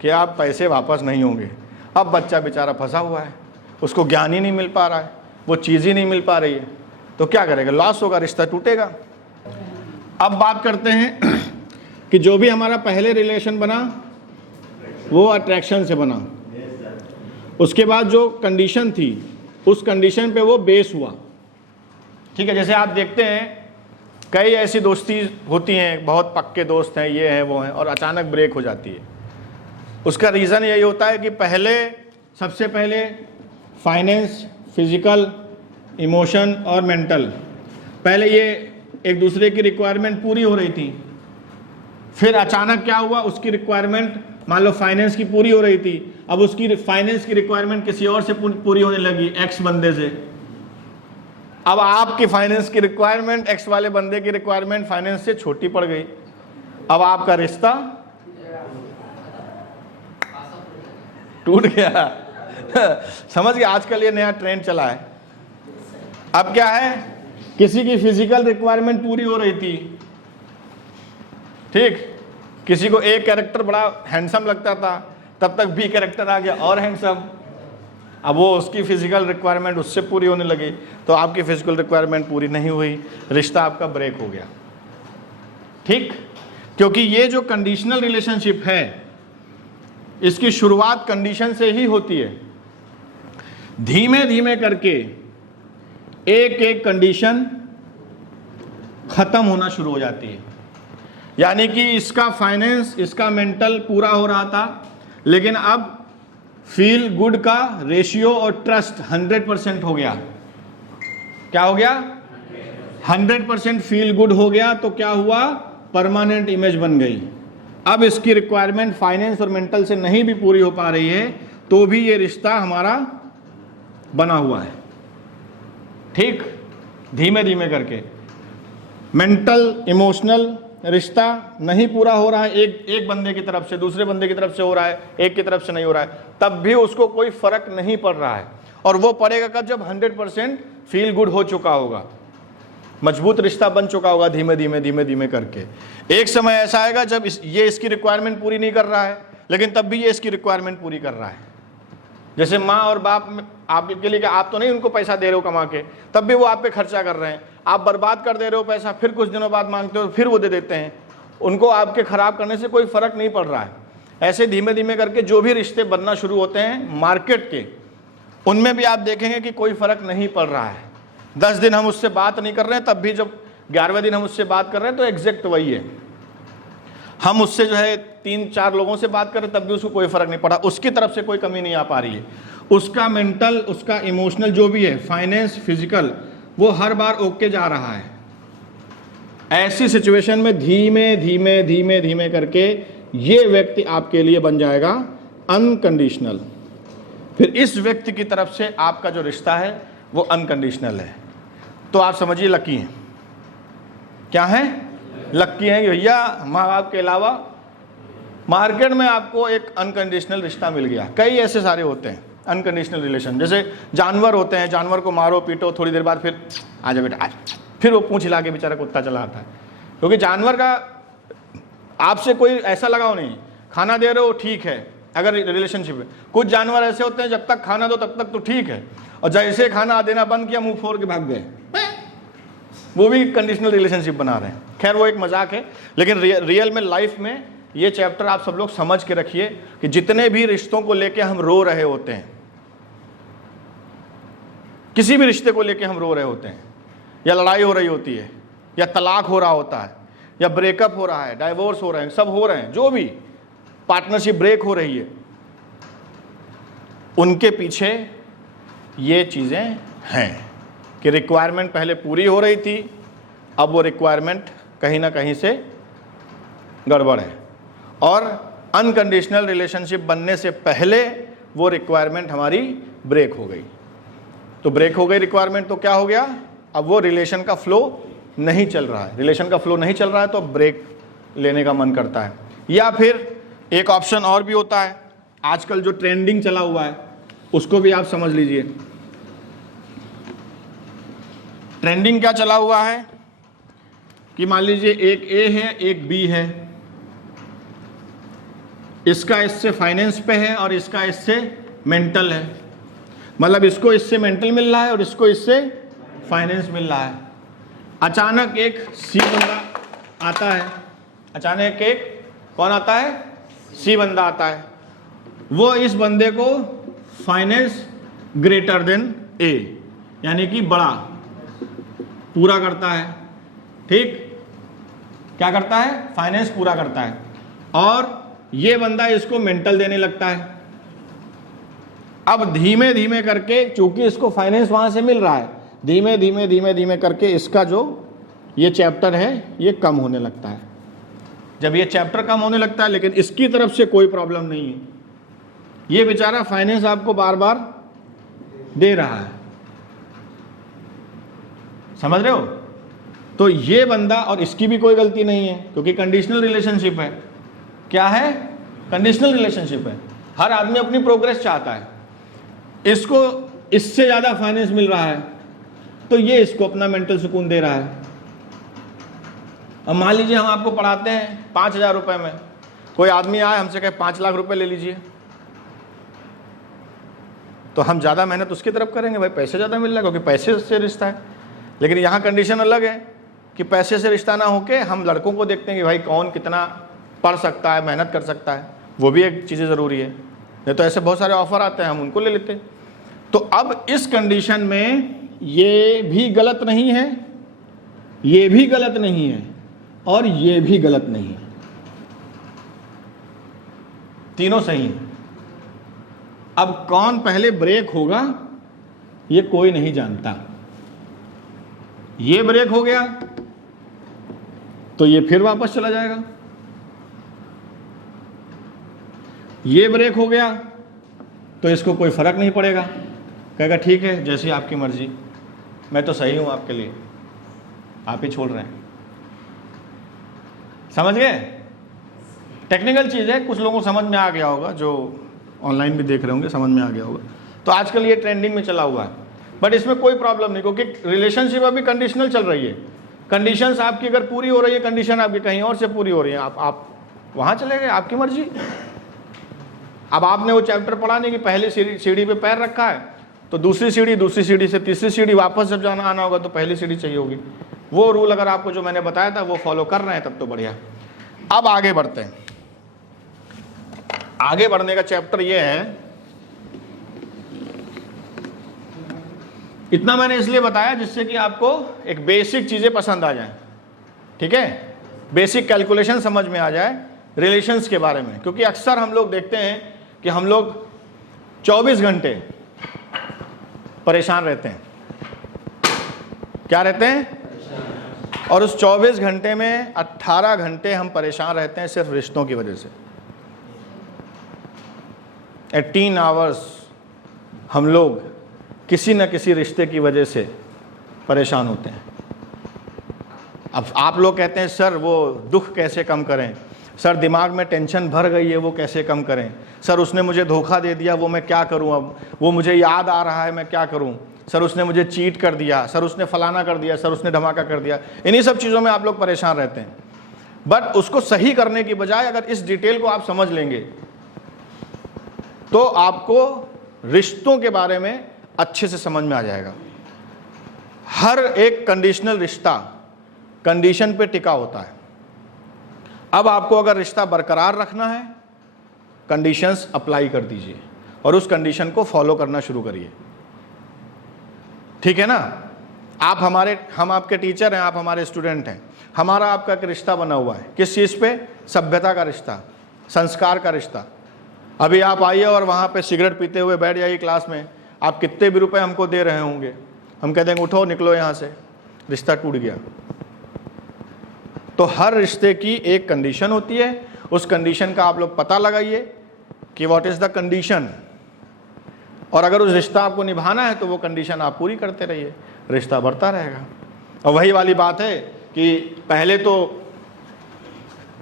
कि आप पैसे वापस नहीं होंगे। अब बच्चा बेचारा फंसा हुआ है, उसको ज्ञान ही नहीं मिल पा रहा है, वो चीज़ ही नहीं मिल पा रही है, तो क्या करेगा, लॉस होगा, रिश्ता टूटेगा। अब बात करते हैं कि जो भी हमारा पहले रिलेशन बना वो अट्रैक्शन से बना, उसके बाद जो कंडीशन थी उस कंडीशन पे वो बेस हुआ, ठीक है। जैसे आप देखते हैं कई ऐसी दोस्ती होती हैं, बहुत पक्के दोस्त हैं, ये हैं वो हैं, और अचानक ब्रेक हो जाती है। उसका रीज़न यही होता है कि सबसे पहले फाइनेंस, फिजिकल, इमोशन और मेंटल, पहले ये एक दूसरे की रिक्वायरमेंट पूरी हो रही थी, फिर अचानक क्या हुआ, उसकी रिक्वायरमेंट मान लो फाइनेंस की पूरी हो रही थी, अब उसकी फाइनेंस की रिक्वायरमेंट किसी और से पूरी होने लगी, एक्स बंदे से। अब आपकी फाइनेंस की रिक्वायरमेंट एक्स वाले बंदे की रिक्वायरमेंट फाइनेंस से छोटी पड़ गई। अब आपका रिश्ता टूट गया। समझ गए? आजकल ये नया ट्रेंड चला है। अब क्या है, किसी की फिजिकल रिक्वायरमेंट पूरी हो रही थी, ठीक, किसी को ए कैरेक्टर बड़ा हैंडसम लगता था, तब तक बी कैरेक्टर आ गया और हैंडसम। अब वो उसकी फिजिकल रिक्वायरमेंट उससे पूरी होने लगी, तो आपकी फिजिकल रिक्वायरमेंट पूरी नहीं हुई, रिश्ता आपका ब्रेक हो गया। ठीक, क्योंकि ये जो कंडीशनल रिलेशनशिप है, इसकी शुरुआत कंडीशन से ही होती है। धीमे धीमे करके एक एक कंडीशन खत्म होना शुरू हो जाती है। यानी कि इसका फाइनेंस, इसका मेंटल पूरा हो रहा था, लेकिन अब फील गुड का रेशियो और ट्रस्ट 100% हो गया। क्या हो गया? 100% फील गुड हो गया, तो क्या हुआ? परमानेंट इमेज बन गई। अब इसकी रिक्वायरमेंट फाइनेंस और मेंटल से नहीं भी पूरी हो पा रही है, तो भी ये रिश्ता हमारा बना हुआ है। ठीक, धीमे धीमे करके मेंटल इमोशनल रिश्ता नहीं पूरा हो रहा है, एक बंदे की तरफ से, दूसरे बंदे की तरफ से हो रहा है, एक की तरफ से नहीं हो रहा है, तब भी उसको कोई फर्क नहीं पड़ रहा है। और वो पड़ेगा कब? जब 100% फील गुड हो चुका होगा, मजबूत रिश्ता बन चुका होगा। धीमे धीमे धीमे धीमे करके एक समय ऐसा आएगा जब ये इसकी रिक्वायरमेंट पूरी नहीं कर रहा है, लेकिन तब भी ये इसकी रिक्वायरमेंट पूरी कर रहा है। जैसे माँ और बाप आपके लिए, आप तो नहीं उनको पैसा दे रहे हो कमा के, तब भी वो आप पे खर्चा कर रहे हैं। आप बर्बाद कर दे रहे हो पैसा, फिर कुछ दिनों बाद मांगते हो, फिर वो दे देते हैं। उनको आपके खराब करने से कोई फर्क नहीं पड़ रहा है। ऐसे धीमे धीमे करके जो भी रिश्ते बनना शुरू होते हैं मार्केट के, उनमें भी आप देखेंगे कि कोई फर्क नहीं पड़ रहा है। 10 दिन हम उससे बात नहीं कर रहे हैं, तब भी जब 11वें दिन हम उससे बात कर रहे हैं तो एग्जैक्ट वही है। हम उससे जो है 3-4 लोगों से बात कर रहे हैं, तब भी उसको कोई फर्क नहीं पड़ा, उसकी तरफ से कोई कमी नहीं आ पा रही है। उसका मेंटल, उसका इमोशनल जो भी है, फाइनेंस, फिजिकल, वो हर बार ओके जा रहा है। ऐसी सिचुएशन में धीमे धीमे धीमे धीमे करके ये व्यक्ति आपके लिए बन जाएगा अनकंडीशनल। फिर इस व्यक्ति की तरफ से आपका जो रिश्ता है वो अनकंडीशनल है। तो आप समझिए लकी हैं। क्या है? लकी हैं कि भैया माँ बाप के अलावा मार्केट में आपको एक अनकंडीशनल रिश्ता मिल गया। कई ऐसे सारे होते हैं अनकंडीशनल रिलेशन। जैसे जानवर होते हैं, जानवर को मारो पीटो, थोड़ी देर बाद फिर आजा बेटा आज, फिर वो पूंछ हिला के बेचारा कुत्ता चला आता है। क्योंकि जानवर का आपसे कोई ऐसा लगाव नहीं। खाना दे रहे हो ठीक है, अगर रिलेशनशिप है। कुछ जानवर ऐसे होते हैं जब तक खाना दो तब तक तो ठीक है, और जैसे खाना देना बंद किया मुंह फोड़ के भाग गए, वो भी कंडीशनल रिलेशनशिप बना रहे हैं। खैर वो एक मजाक है, लेकिन रियल में, लाइफ में ये चैप्टर आप सब लोग समझ के रखिए कि जितने भी रिश्तों को लेके हम रो रहे होते हैं, किसी भी रिश्ते को लेके हम रो रहे होते हैं, या लड़ाई हो रही होती है, या तलाक हो रहा होता है, या ब्रेकअप हो रहा है, डाइवोर्स हो रहे हैं, सब हो रहे हैं, जो भी पार्टनरशिप ब्रेक हो रही है, उनके पीछे ये चीज़ें हैं कि रिक्वायरमेंट पहले पूरी हो रही थी, अब वो रिक्वायरमेंट कहीं ना कहीं से गड़बड़ है, और अनकंडीशनल रिलेशनशिप बनने से पहले वो रिक्वायरमेंट हमारी ब्रेक हो गई। तो ब्रेक हो गई रिक्वायरमेंट, तो क्या हो गया? अब वो रिलेशन का फ्लो नहीं चल रहा है। रिलेशन का फ्लो नहीं चल रहा है तो ब्रेक लेने का मन करता है। या फिर एक ऑप्शन और भी होता है, आजकल जो ट्रेंडिंग चला हुआ है उसको भी आप समझ लीजिए। ट्रेंडिंग क्या चला हुआ है कि मान लीजिए एक ए है, एक बी है, इसका इससे फाइनेंस पे है और इसका इससे मेंटल है। मतलब इसको इससे मेंटल मिल रहा है और इसको इससे फाइनेंस मिल रहा है। अचानक एक सी बंदा आता है, अचानक एक कौन आता है? सी बंदा आता है। वो इस बंदे को फाइनेंस ग्रेटर देन ए, यानी कि बड़ा, पूरा करता है। ठीक, क्या करता है? फाइनेंस पूरा करता है, और ये बंदा इसको मेंटल देने लगता है। अब धीमे धीमे करके, चूंकि इसको फाइनेंस वहां से मिल रहा है, धीमे धीमे धीमे धीमे करके इसका जो ये चैप्टर है ये कम होने लगता है। जब ये चैप्टर कम होने लगता है, लेकिन इसकी तरफ से कोई प्रॉब्लम नहीं है, ये बेचारा फाइनेंस आपको बार बार दे रहा है, समझ रहे हो? तो ये बंदा, और इसकी भी कोई गलती नहीं है क्योंकि कंडीशनल रिलेशनशिप है। क्या है? कंडीशनल रिलेशनशिप है। हर आदमी अपनी प्रोग्रेस चाहता है, इसको इससे ज्यादा फाइनेंस मिल रहा है तो ये इसको अपना मेंटल सुकून दे रहा है। अब मान लीजिए हम आपको पढ़ाते हैं 5,000 रुपए में, कोई आदमी आए हमसे कहे 5 लाख रुपए ले लीजिए, तो हम ज़्यादा मेहनत उसकी तरफ करेंगे, भाई पैसे ज़्यादा मिल रहा है क्योंकि पैसे से रिश्ता है। लेकिन यहाँ कंडीशन अलग है कि पैसे से रिश्ता ना होके हम लड़कों को देखते हैं कि भाई कौन कितना पढ़ सकता है, मेहनत कर सकता है, वो भी एक चीज़ें ज़रूरी है। नहीं तो ऐसे बहुत सारे ऑफर आते हैं, हम उनको ले लेते हैं। तो अब इस कंडीशन में ये भी गलत नहीं है, ये भी गलत नहीं है, और ये भी गलत नहीं है, तीनों सही हैं। अब कौन पहले ब्रेक होगा ये कोई नहीं जानता। ये ब्रेक हो गया तो ये फिर वापस चला जाएगा, ये ब्रेक हो गया तो इसको कोई फर्क नहीं पड़ेगा, कहेगा ठीक है जैसी आपकी मर्जी, मैं तो सही हूं आपके लिए, आप ही छोड़ रहे हैं। समझ गए? टेक्निकल चीज़ है, कुछ लोगों को समझ में आ गया होगा, जो ऑनलाइन भी देख रहे होंगे समझ में आ गया होगा। तो आजकल ये ट्रेंडिंग में चला हुआ है, बट इसमें कोई प्रॉब्लम नहीं क्योंकि रिलेशनशिप अभी कंडीशनल चल रही है। कंडीशंस आपकी अगर पूरी हो रही है, कंडीशन आपकी कहीं और से पूरी हो रही है, आप वहाँ चले गए, आपकी मर्जी। अब आपने वो चैप्टर पढ़ा नहीं कि पहली सीढ़ी पे पैर रखा है तो दूसरी सीढ़ी से तीसरी सीढ़ी वापस जब जाना आना होगा तो पहली सीढ़ी चाहिए होगी। वो रूल अगर आपको जो मैंने बताया था वो फॉलो कर रहे हैं तब तो बढ़िया। अब आगे बढ़ते हैं। आगे बढ़ने का चैप्टर ये है, इतना मैंने इसलिए बताया जिससे कि आपको एक बेसिक चीजें पसंद आ जाएं, ठीक है, बेसिक कैलकुलेशन समझ में आ जाए रिलेशंस के बारे में। क्योंकि अक्सर हम लोग देखते हैं कि हम लोग 24 घंटे परेशान रहते हैं। क्या रहते हैं? और उस 24 घंटे में 18 घंटे हम परेशान रहते हैं सिर्फ रिश्तों की वजह से। 18 आवर्स हम लोग किसी न किसी रिश्ते की वजह से परेशान होते हैं। अब आप लोग कहते हैं सर वो दुख कैसे कम करें, सर दिमाग में टेंशन भर गई है वो कैसे कम करें, सर उसने मुझे धोखा दे दिया वो मैं क्या करूं, अब वो मुझे याद आ रहा है मैं क्या करूं, सर उसने मुझे चीट कर दिया, सर उसने फलाना कर दिया, सर उसने धमाका कर दिया। इन्हीं सब चीज़ों में आप लोग परेशान रहते हैं। बट उसको सही करने की बजाय अगर इस डिटेल को आप समझ लेंगे तो आपको रिश्तों के बारे में अच्छे से समझ में आ जाएगा। हर एक कंडीशनल रिश्ता कंडीशन पे टिका होता है। अब आपको अगर रिश्ता बरकरार रखना है, कंडीशंस अप्लाई कर दीजिए और उस कंडीशन को फॉलो करना शुरू करिए, ठीक है ना। हम आपके टीचर हैं, आप हमारे स्टूडेंट हैं, हमारा आपका एक रिश्ता बना हुआ है। किस चीज़ पे? सभ्यता का रिश्ता, संस्कार का रिश्ता। अभी आप आइए और वहाँ पे सिगरेट पीते हुए बैठ जाइए क्लास में, आप कितने भी रुपए हमको दे रहे होंगे, हम कह देंगे उठो निकलो यहाँ से, रिश्ता टूट गया। तो हर रिश्ते की एक कंडीशन होती है, उस कंडीशन का आप लोग पता लगाइए कि व्हाट इज़ द कंडीशन, और अगर उस रिश्ता आपको निभाना है तो वो कंडीशन आप पूरी करते रहिए, रिश्ता बढ़ता रहेगा। और वही वाली बात है कि पहले तो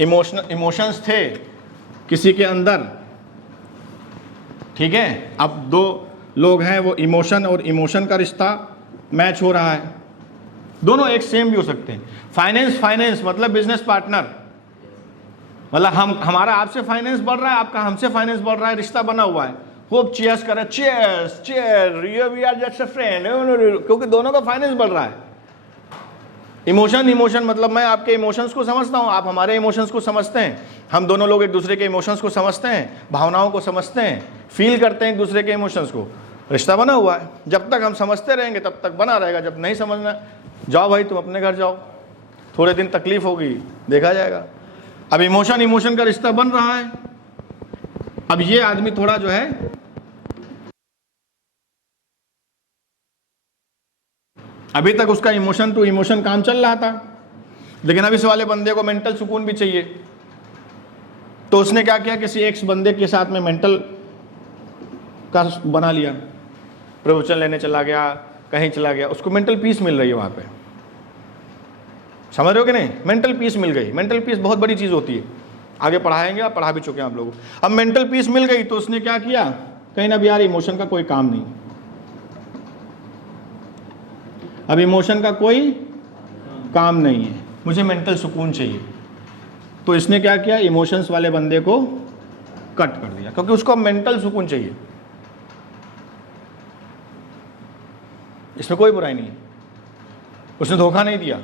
इमोशंस थे किसी के अंदर, ठीक है, अब दो लोग हैं, वो इमोशन और इमोशन का रिश्ता मैच हो रहा है, दोनों एक सेम भी हो सकते हैं। फाइनेंस मतलब बिजनेस पार्टनर, मतलब हमारा आपसे फाइनेंस बढ़ रहा है, आपका हमसे फाइनेंस बढ़ रहा है, रिश्ता बना हुआ है, खूब चीयर्स करें, cheer we are just a friend, क्योंकि दोनों का फाइनेंस बढ़ रहा है। इमोशन मतलब मैं आपके इमोशंस को समझता हूँ, आप हमारे इमोशंस को समझते हैं, हम दोनों लोग एक दूसरे के इमोशंस को समझते हैं, भावनाओं को समझते हैं, फील करते हैं एक दूसरे के इमोशंस को, रिश्ता बना हुआ है। जब तक हम समझते रहेंगे तब तक बना रहेगा, जब नहीं समझना जाओ भाई तुम अपने घर जाओ, थोड़े दिन तकलीफ होगी, देखा जाएगा। अब इमोशन का रिश्ता बन रहा है। अब ये आदमी थोड़ा जो है अभी तक उसका इमोशन टू इमोशन काम चल रहा था, लेकिन अब इस वाले बंदे को मेंटल सुकून भी चाहिए, तो उसने क्या किया, किसी एक्स बंदे के साथ में मेंटल रास्ता बना लिया, प्रवचन लेने चला गया, कहीं चला गया, उसको मेंटल पीस मिल रही है वहाँ पे। समझ रहे हो कि नहीं? मेंटल पीस मिल गई। मेंटल पीस बहुत बड़ी चीज़ होती है, आगे पढ़ाएंगे, आप पढ़ा भी चुके हैं आप लोग। अब मेंटल पीस मिल गई तो उसने क्या किया, कहीं ना भी यार इमोशन का कोई काम नहीं, अब इमोशन का कोई काम नहीं है, मुझे मेंटल सुकून चाहिए। तो इसने क्या किया, इमोशंस वाले बंदे को कट कर दिया, क्योंकि उसको मेंटल सुकून चाहिए। इसमें कोई बुराई नहीं है, उसने धोखा नहीं दिया।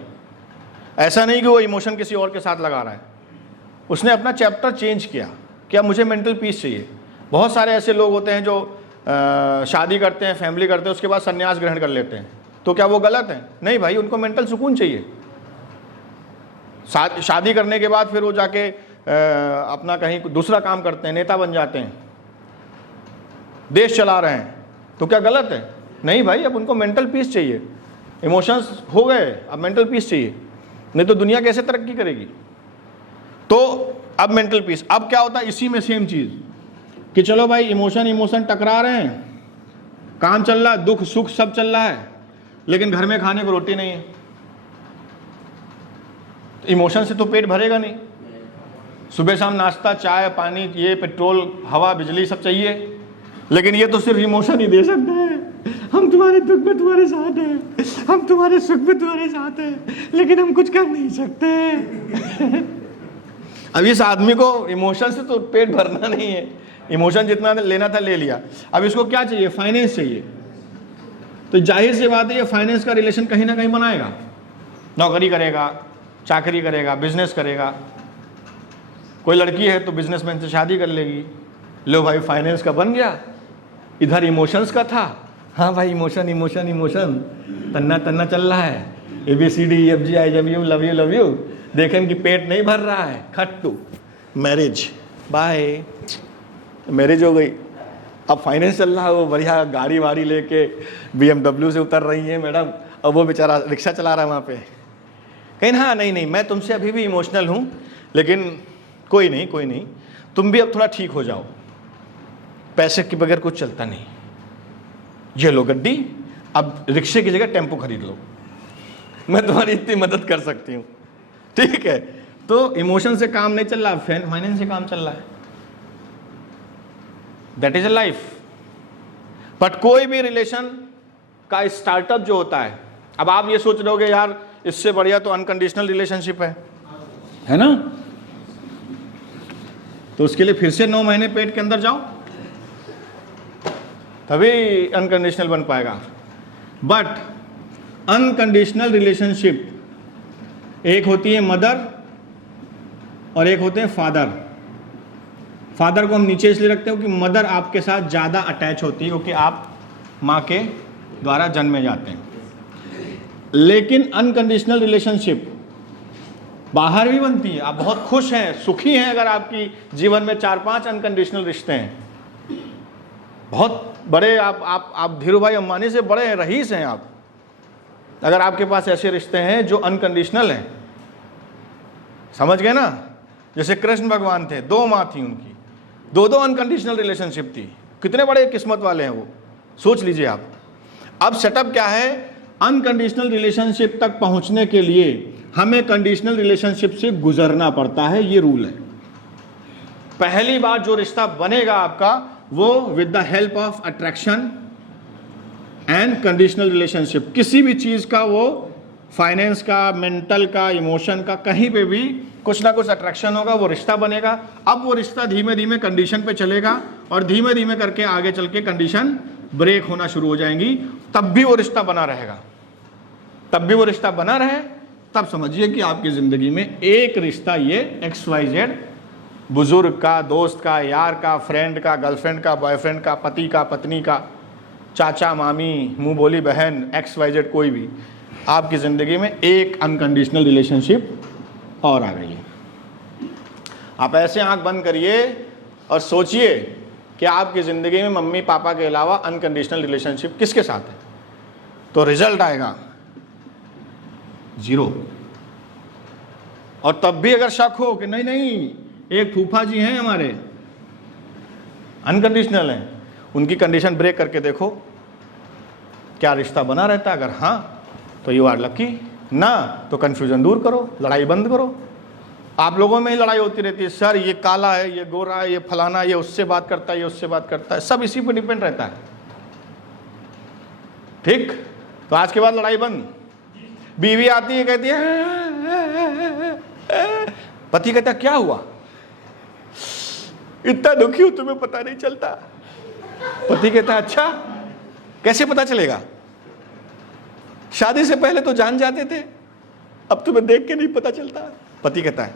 ऐसा नहीं कि वो इमोशन किसी और के साथ लगा रहा है, उसने अपना चैप्टर चेंज किया कि अब मुझे मेंटल पीस चाहिए। बहुत सारे ऐसे लोग होते हैं जो शादी करते हैं, फैमिली करते हैं, उसके बाद संन्यास ग्रहण कर लेते हैं, तो क्या वो गलत है? नहीं भाई, उनको मेंटल सुकून चाहिए। शादी करने के बाद फिर वो जाके अपना कहीं दूसरा काम करते हैं, नेता बन जाते हैं, देश चला रहे हैं, तो क्या गलत है? नहीं भाई, अब उनको मेंटल पीस चाहिए। इमोशंस हो गए, अब मेंटल पीस चाहिए, नहीं तो दुनिया कैसे तरक्की करेगी। तो अब मेंटल पीस, अब क्या होता है इसी में सेम चीज कि चलो भाई इमोशन टकरा रहे हैं, काम चल रहा है, दुख सुख सब चल रहा है, लेकिन घर में खाने को रोटी नहीं है। इमोशन से तो पेट भरेगा नहीं, सुबह शाम नाश्ता, चाय, पानी, ये पेट्रोल, हवा, बिजली सब चाहिए, लेकिन ये तो सिर्फ इमोशन ही दे सकता है। हम तुम्हारे दुख में तुम्हारे साथ हैं, हम तुम्हारे सुख में तुम्हारे साथ हैं, लेकिन हम कुछ कर नहीं सकते। अब इस आदमी को इमोशन से तो पेट भरना नहीं है, इमोशन जितना लेना था ले लिया, अब इसको क्या चाहिए, फाइनेंस चाहिए। तो जाहिर सी बात है ये फाइनेंस का रिलेशन कहीं ना कहीं बनाएगा, नौकरी करेगा, चाकरी करेगा, बिजनेस करेगा। कोई लड़की है तो बिजनेसमैन से शादी कर लेगी, लो भाई फाइनेंस का बन गया, इधर इमोशंस का था, हाँ भाई इमोशन इमोशन इमोशन तन्ना तन्ना चल रहा है, ABCDEFGIW लव यू, देखें कि पेट नहीं भर रहा है, खट्टू, मैरिज, बाय, मैरिज हो गई। अब फाइनेंस चल रहा है, वो बढ़िया गाड़ी वाड़ी लेके BMW से उतर रही है मैडम, अब वो बेचारा रिक्शा चला रहा है वहाँ पे, कहीं हाँ नहीं मैं तुमसे अभी भी इमोशनल हूँ, लेकिन कोई नहीं, तुम भी अब थोड़ा ठीक हो जाओ, पैसे के बगैर कुछ चलता नहीं, ये लो गड्डी, अब रिक्शे की जगह टेम्पो खरीद लो, मैं तुम्हारी इतनी मदद कर सकती हूँ, ठीक है। तो इमोशन से काम नहीं चल रहा, फाइनेंस से काम चल रहा है, that is a life. But कोई भी रिलेशन का स्टार्टअप जो होता है, अब आप ये सोच रहे होगे यार इससे बढ़िया तो अनकंडीशनल रिलेशनशिप है ना, तो उसके लिए फिर से 9 महीने पेट के अंदर जाओ, तभी अनकंडीशनल बन पाएगा। बट अनकंडीशनल रिलेशनशिप, एक होती है मदर और एक होते हैं फादर। फादर को हम नीचे इसलिए रखते हो कि मदर आपके साथ ज़्यादा अटैच होती है, क्योंकि आप माँ के द्वारा जन्मे जाते हैं। लेकिन अनकंडीशनल रिलेशनशिप बाहर भी बनती है, आप बहुत खुश हैं, सुखी हैं, अगर आपकी जीवन में 4-5 अनकंडीशनल रिश्ते हैं, बहुत बड़े, आप धीरू भाई अंबानी से बड़े रईस हैं आप, अगर आपके पास ऐसे रिश्ते हैं जो अनकंडीशनल हैं, समझ गए ना। जैसे कृष्ण भगवान थे, 2 माँ थी उनकी, 2 अनकंडीशनल रिलेशनशिप थी, कितने बड़े किस्मत वाले हैं वो, सोच लीजिए आप। अब सेटअप क्या है, अनकंडीशनल रिलेशनशिप तक पहुंचने के लिए हमें कंडीशनल रिलेशनशिप से गुजरना पड़ता है, ये रूल है। पहली बार जो रिश्ता बनेगा आपका, वो with the help of attraction and conditional relationship, किसी भी चीज का, वो फाइनेंस का, मेंटल का, इमोशन का, कहीं पे भी कुछ ना कुछ अट्रैक्शन होगा, वो रिश्ता बनेगा। अब वो रिश्ता धीमे धीमे कंडीशन पे चलेगा और धीमे धीमे करके आगे चल के कंडीशन ब्रेक होना शुरू हो जाएंगी, तब भी वो रिश्ता बना रहेगा। तब भी वो रिश्ता बना रहे, तब समझिए कि आपकी जिंदगी में एक रिश्ता, ये XYZ, बुजुर्ग का, दोस्त का, यार का, फ्रेंड का, गर्लफ्रेंड का, बॉयफ्रेंड का, पति का, पत्नी का, चाचा, मामी, मुंह बोली बहन, XYZ, कोई भी, आपकी ज़िंदगी में एक अनकंडीशनल रिलेशनशिप और आ गई है। आप ऐसे आंख बंद करिए और सोचिए कि आपकी ज़िंदगी में मम्मी पापा के अलावा अनकंडीशनल रिलेशनशिप किसके साथ है, तो रिजल्ट आएगा 0। और तब भी अगर शक हो कि नहीं एक फूफा जी हैं हमारे, अनकंडीशनल हैं, उनकी कंडीशन ब्रेक करके देखो, क्या रिश्ता बना रहता है? अगर हाँ तो यू आर लकी, ना तो कन्फ्यूजन दूर करो, लड़ाई बंद करो। आप लोगों में ही लड़ाई होती रहती है, सर ये काला है, ये गोरा है, ये फलाना, ये उससे बात करता है, ये उससे बात करता है, सब इसी पर डिपेंड रहता है। ठीक, तो आज के बाद लड़ाई बंद। बीवी आती है, कहती है, पति कहता है क्या हुआ? इतना दुखी हूं तुम्हें पता नहीं चलता। पति कहता है अच्छा, कैसे पता चलेगा? शादी से पहले तो जान जाते थे, अब तुम्हें देख के नहीं पता चलता। पति कहता है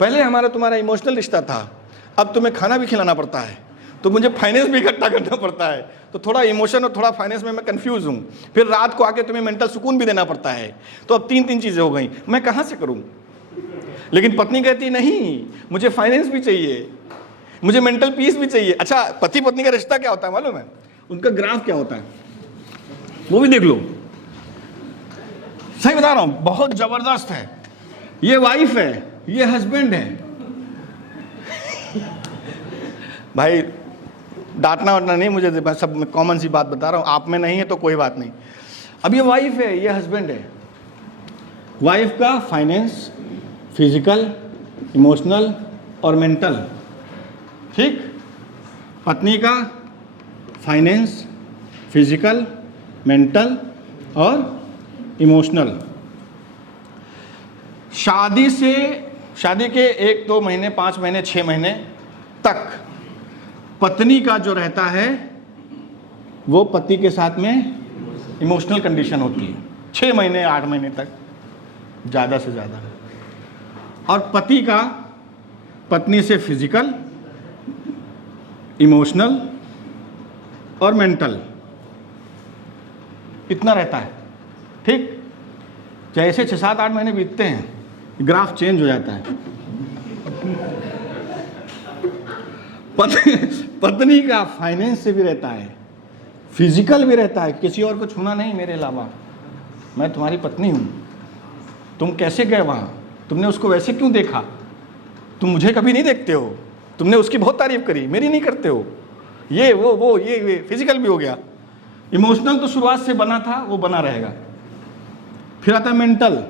पहले हमारा तुम्हारा इमोशनल रिश्ता था, अब तुम्हें खाना भी खिलाना पड़ता है, तो मुझे फाइनेंस भी इकट्ठा करना पड़ता है, तो थोड़ा इमोशन और थोड़ा फाइनेंस में मैं कंफ्यूज हूं। फिर रात को आके तुम्हें मेंटल सुकून भी देना पड़ता है, तो अब तीन चीजें हो गई, मैं कहां से करूं? लेकिन पत्नी कहती नहीं, मुझे फाइनेंस भी चाहिए, मुझे मेंटल पीस भी चाहिए। अच्छा, पति पत्नी का रिश्ता क्या होता है मालूम है? उनका ग्राफ क्या होता है वो भी देख लो। सही बता रहा हूं, बहुत जबरदस्त है। ये वाइफ है, ये हस्बैंड है। भाई डांटना वाटना नहीं मुझे, मैं सब कॉमन सी बात बता रहा हूं, आप में नहीं है तो कोई बात नहीं। अब ये वाइफ है, ये हस्बैंड है। वाइफ का फाइनेंस, फिजिकल, इमोशनल और मेंटल, ठीक। पत्नी का फाइनेंस, फिजिकल, मेंटल और इमोशनल। शादी के 1-2 महीने, 5 महीने, 6 महीने तक पत्नी का जो रहता है वो पति के साथ में इमोशनल कंडीशन होती है, 6 महीने 8 महीने तक ज़्यादा से ज़्यादा। और पति का पत्नी से फिजिकल, इमोशनल और मेंटल, इतना रहता है, ठीक। जैसे 6-7-8 महीने बीतते हैं ग्राफ चेंज हो जाता है। पत्नी का फाइनेंस से भी रहता है, फिजिकल भी रहता है, किसी और को छूना नहीं मेरे अलावा, मैं तुम्हारी पत्नी हूं, तुम कैसे गए वहां, तुमने उसको वैसे क्यों देखा, तुम मुझे कभी नहीं देखते हो, तुमने उसकी बहुत तारीफ करी, मेरी नहीं करते हो, ये वो ये फिजिकल भी हो गया। इमोशनल तो शुरुआत से बना था, वो बना रहेगा। फिर आता है मेंटल।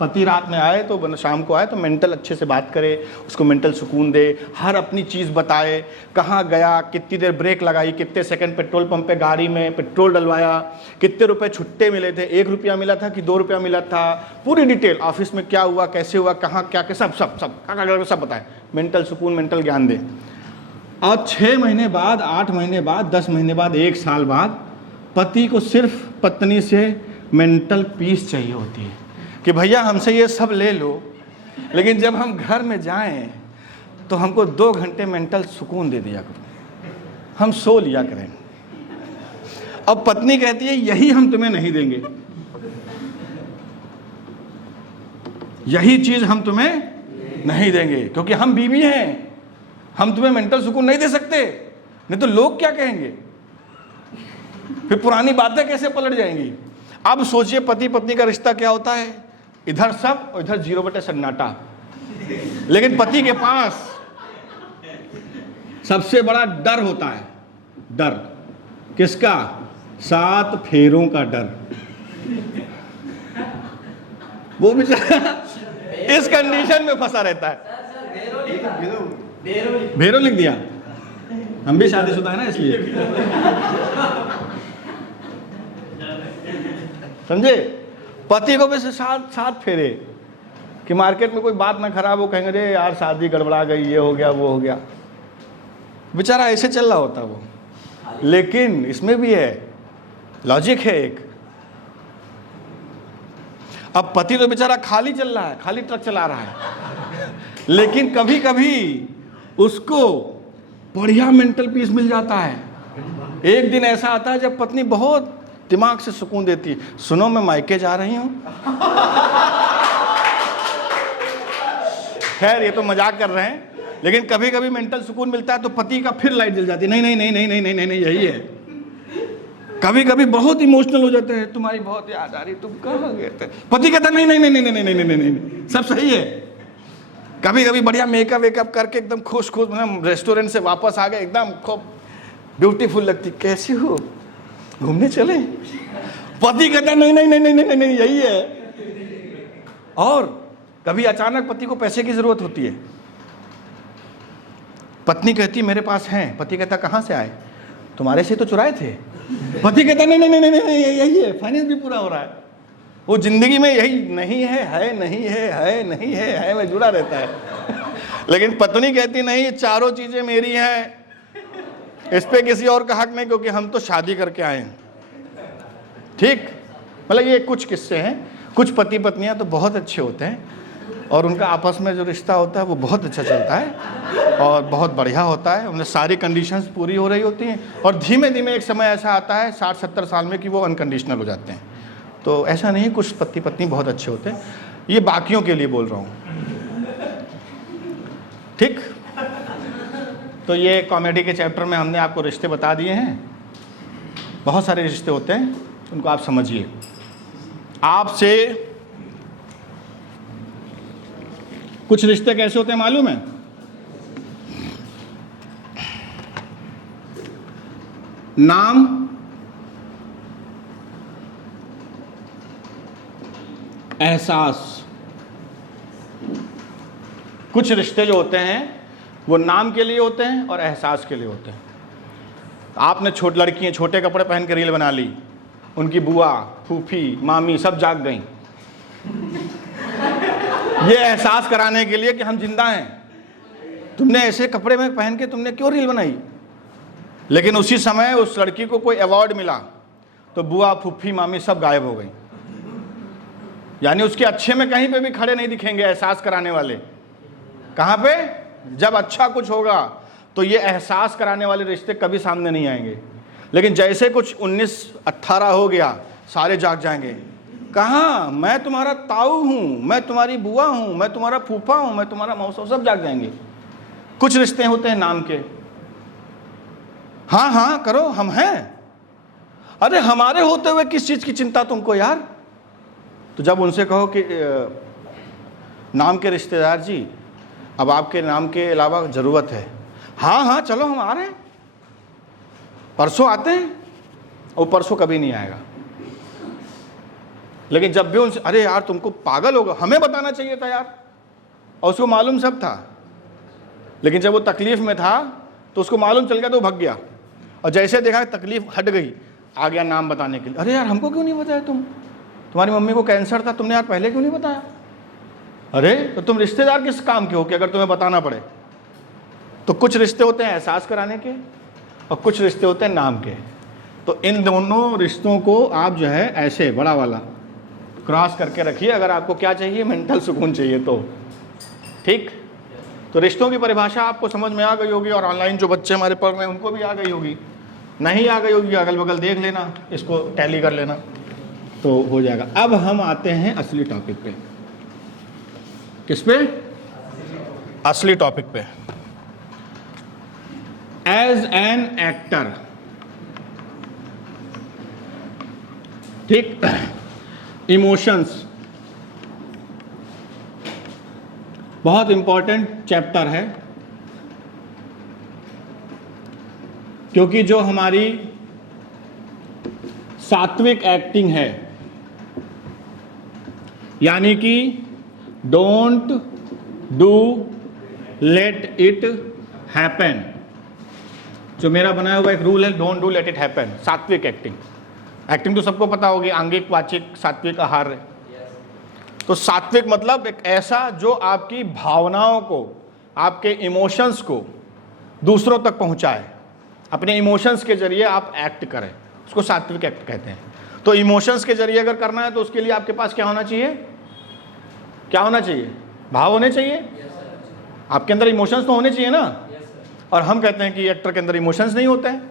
पति रात में आए तो शाम को आए तो मेंटल अच्छे से बात करे, उसको मेंटल सुकून दे, हर अपनी चीज़ बताए, कहाँ गया, कितनी देर ब्रेक लगाई, कितने सेकंड पेट्रोल पंप पे गाड़ी में पेट्रोल डलवाया, कितने रुपए छुट्टे मिले थे, 1 रुपया मिला था कि 2 रुपया मिला था, पूरी डिटेल, ऑफिस में क्या हुआ, कैसे हुआ, कहाँ क्या क्या, सब बताए। मेंटल सुकून, मेंटल ज्ञान दे। और 6 महीने बाद, 8 महीने बाद, 10 महीने बाद, 1 साल बाद पति को सिर्फ पत्नी से मेंटल पीस चाहिए होती है कि भैया हमसे ये सब ले लो, लेकिन जब हम घर में जाएं तो हमको 2 घंटे मेंटल सुकून दे दिया करो, हम सो लिया करें। अब पत्नी कहती है यही हम तुम्हें नहीं देंगे, यही चीज हम तुम्हें नहीं देंगे, क्योंकि हम बीवी हैं, हम तुम्हें मेंटल सुकून नहीं दे सकते, नहीं तो लोग क्या कहेंगे, फिर पुरानी बातें कैसे पलट जाएंगी। अब सोचिए पति पत्नी का रिश्ता क्या होता है, इधर सब और इधर 0 सन्नाटा। लेकिन पति के पास सबसे बड़ा डर होता है। डर किसका? 7 फेरों का डर। वो बेचारा इस कंडीशन में फंसा रहता है। भेरो लिख दिया, हम भी शादीशुदा है ना इसलिए। समझे? पति को भी 7 फेरे कि मार्केट में कोई बात ना खराब हो, कहेंगे रे यार शादी गड़बड़ा गई, ये हो गया वो हो गया, बेचारा ऐसे चल रहा होता वो। लेकिन इसमें भी है लॉजिक है एक। अब पति तो बेचारा खाली चल रहा है, खाली ट्रक चला रहा है, लेकिन कभी कभी उसको बढ़िया मेंटल पीस मिल जाता है। एक दिन ऐसा आता है जब पत्नी बहुत दिमाग से सुकून देती है, सुनो मैं मायके जा रही हूं। खैर ये तो मजाक कर रहे हैं, लेकिन कभी कभी मेंटल सुकून मिलता है तो पति का फिर लाइट जल जाती है, नहीं नहीं नहीं नहीं नहीं नहीं नहीं यही है। कभी कभी बहुत इमोशनल हो जाते हैं, तुम्हारी बहुत याद आ रही, तुम कहाँ गए थे, पति कहता नहीं नहीं नहीं नहीं नहीं नहीं नहीं नहीं सब सही है। कभी कभी बढ़िया मेकअप वेकअप करके एकदम खुश खुश, मतलब रेस्टोरेंट से वापस आ गए एकदम खूब ब्यूटीफुल लगती, कैसी हो, घूमने चले? पति कहता नहीं नहीं नहीं नहीं नहीं नहीं, यही है। और कभी अचानक पति को पैसे की जरूरत होती है, पत्नी कहती मेरे पास हैं, पति कहता कहाँ से आए? तुम्हारे से तो चुराए थे। पति कहता नहीं नहीं नहीं नहीं, यही है, फाइनेंस भी पूरा हो रहा है। वो जिंदगी में यही नहीं है नहीं है नहीं है में जुड़ा रहता है। लेकिन पत्नी कहती नहीं, ये चारों चीजें मेरी हैं, इस पे किसी और का हक नहीं, क्योंकि हम तो शादी करके आए हैं। ठीक, मतलब ये कुछ किस्से हैं। कुछ पति पत्नियां तो बहुत अच्छे होते हैं और उनका आपस में जो रिश्ता होता है वो बहुत अच्छा चलता है और बहुत बढ़िया होता है, उन्हें सारी कंडीशंस पूरी हो रही होती हैं और धीमे धीमे एक समय ऐसा आता है 60-70 साल में कि वो अनकंडीशनल हो जाते हैं। तो ऐसा नहीं, कुछ पति पत्नी बहुत अच्छे होते हैं, ये बाकियों के लिए बोल रहा हूँ। ठीक, तो ये कॉमेडी के चैप्टर में हमने आपको रिश्ते बता दिए हैं। बहुत सारे रिश्ते होते हैं, उनको आप समझिए। आपसे कुछ रिश्ते कैसे होते हैं मालूम है? नाम, एहसास। कुछ रिश्ते जो होते हैं वो नाम के लिए होते हैं और एहसास के लिए होते हैं। आपने लड़कियां छोटे कपड़े पहन के रील बना ली, उनकी बुआ, फूफी, मामी सब जाग गई, ये एहसास कराने के लिए कि हम जिंदा हैं। तुमने ऐसे कपड़े में पहन के तुमने क्यों रील बनाई? लेकिन उसी समय उस लड़की को कोई अवार्ड मिला तो बुआ, फूफी, मामी सब गायब हो गई। यानी उसके अच्छे में कहीं पे भी खड़े नहीं दिखेंगे एहसास कराने वाले। कहाँ पे? जब अच्छा कुछ होगा तो ये एहसास कराने वाले रिश्ते कभी सामने नहीं आएंगे। लेकिन जैसे कुछ 19-18 हो गया, सारे जाग जाएंगे। कहाँ? मैं तुम्हारा ताऊ हूँ, मैं तुम्हारी बुआ हूँ, मैं तुम्हारा फूफा हूँ, मैं तुम्हारा मौसा, सब जाग जाएंगे। कुछ रिश्ते होते हैं नाम के, हाँ हाँ करो, हम हैं। अरे हमारे होते हुए किस चीज़ की चिंता तुमको यार? तो जब उनसे कहो कि नाम के रिश्तेदार जी, अब आपके नाम के अलावा ज़रूरत है, हाँ हाँ चलो हम आ रहे हैं, परसों आते हैं, और परसों कभी नहीं आएगा। लेकिन जब भी उनसे, अरे यार तुमको पागल होगा, हमें बताना चाहिए था यार, और उसको मालूम सब था, लेकिन जब वो तकलीफ़ में था तो उसको मालूम चल गया तो वो भग गया, और जैसे देखा तकलीफ़ हट गई आ गया नाम बताने के लिए। अरे यार हमको क्यों नहीं बताया? तुम्हारी मम्मी को कैंसर था, तुमने यार पहले क्यों नहीं बताया? अरे तो तुम रिश्तेदार किस काम के हो कि अगर तुम्हें बताना पड़े? तो कुछ रिश्ते होते हैं एहसास कराने के और कुछ रिश्ते होते हैं नाम के। तो इन दोनों रिश्तों को आप जो है ऐसे बड़ा वाला क्रॉस करके रखिए, अगर आपको क्या चाहिए, मेंटल सुकून चाहिए तो। ठीक, तो रिश्तों की परिभाषा आपको समझ में आ गई होगी, और ऑनलाइन जो बच्चे हमारे पढ़ रहे हैं उनको भी आ गई होगी। नहीं आ गई होगी, अगल बगल देख लेना, इसको टैली कर लेना तो हो जाएगा। अब हम आते हैं असली टॉपिक पे। किस पे? असली टॉपिक पे। एज एन एक्टर, ठीक, इमोशंस बहुत इंपॉर्टेंट चैप्टर है, क्योंकि जो हमारी सात्विक एक्टिंग है, यानी कि don't do let it happen, जो मेरा बनाया हुआ एक रूल है, don't do let it happen. सात्विक एक्टिंग, एक्टिंग तो सबको पता होगी, आंगिक, वाचिक, सात्विक, आहार। तो सात्विक मतलब एक ऐसा जो आपकी भावनाओं को, आपके इमोशंस को दूसरों तक पहुंचाए, अपने इमोशंस के जरिए आप एक्ट करें, उसको सात्विक एक्ट कहते हैं। तो इमोशंस के जरिए अगर करना है तो उसके लिए आपके पास क्या होना चाहिए? क्या होना चाहिए? भाव होने चाहिए। आपके अंदर इमोशंस तो होने चाहिए ना। और हम कहते हैं कि एक्टर के अंदर इमोशंस नहीं होते हैं।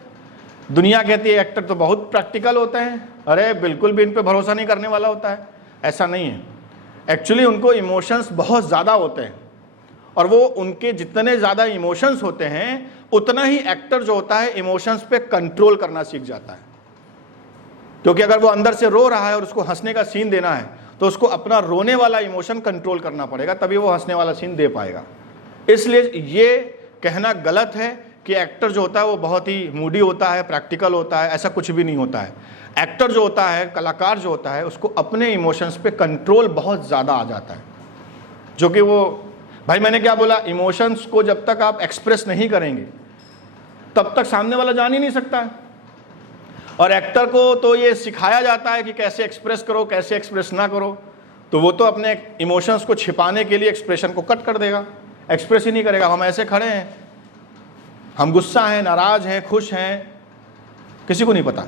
दुनिया कहती है एक्टर तो बहुत प्रैक्टिकल होते हैं, अरे बिल्कुल भी इन पे भरोसा नहीं करने वाला होता है। ऐसा नहीं है, एक्चुअली उनको इमोशंस बहुत ज़्यादा होते हैं, और वो उनके जितने ज़्यादा इमोशंस होते हैं उतना ही एक्टर जो होता है इमोशंस पे कंट्रोल करना सीख जाता है। क्योंकि अगर वो अंदर से रो रहा है और उसको हंसने का सीन देना है तो उसको अपना रोने वाला इमोशन कंट्रोल करना पड़ेगा, तभी वो हंसने वाला सीन दे पाएगा। इसलिए ये कहना गलत है कि एक्टर जो होता है वो बहुत ही मूडी होता है, प्रैक्टिकल होता है, ऐसा कुछ भी नहीं होता है। एक्टर जो होता है, कलाकार जो होता है, उसको अपने इमोशंस पे कंट्रोल बहुत ज़्यादा आ जाता है, जो कि वो, भाई मैंने क्या बोला, इमोशंस को जब तक आप एक्सप्रेस नहीं करेंगे तब तक सामने वाला जान ही नहीं सकता है। और एक्टर को तो ये सिखाया जाता है कि कैसे एक्सप्रेस करो, कैसे एक्सप्रेस ना करो, तो वो तो अपने इमोशंस को छिपाने के लिए एक्सप्रेशन को कट कर देगा, एक्सप्रेस ही नहीं करेगा। हम ऐसे खड़े हैं, हम गुस्सा हैं, नाराज हैं, खुश हैं, किसी को नहीं पता,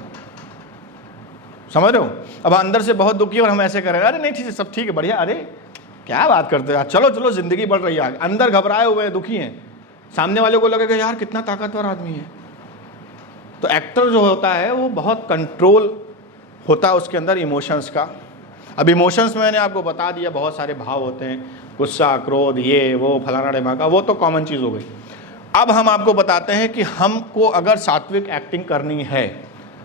समझ रहे हो। अब अंदर से बहुत दुखी और हम ऐसे करें, अरे नहीं ठीक है, सब ठीक है, बढ़िया, अरे क्या बात करते हो यार, चलो चलो जिंदगी बढ़ रही है आगे। अंदर घबराए हुए हैं, दुखी हैं, सामने वाले को लगेगा यार कितना ताकतवर आदमी है। तो एक्टर जो होता है वो बहुत कंट्रोल होता है उसके अंदर इमोशंस का। अब इमोशंस में मैंने आपको बता दिया, बहुत सारे भाव होते हैं, गुस्सा, क्रोध, ये वो फलाना ढिमाका, वो तो कॉमन चीज़ हो गई। अब हम आपको बताते हैं कि हमको अगर सात्विक एक्टिंग करनी है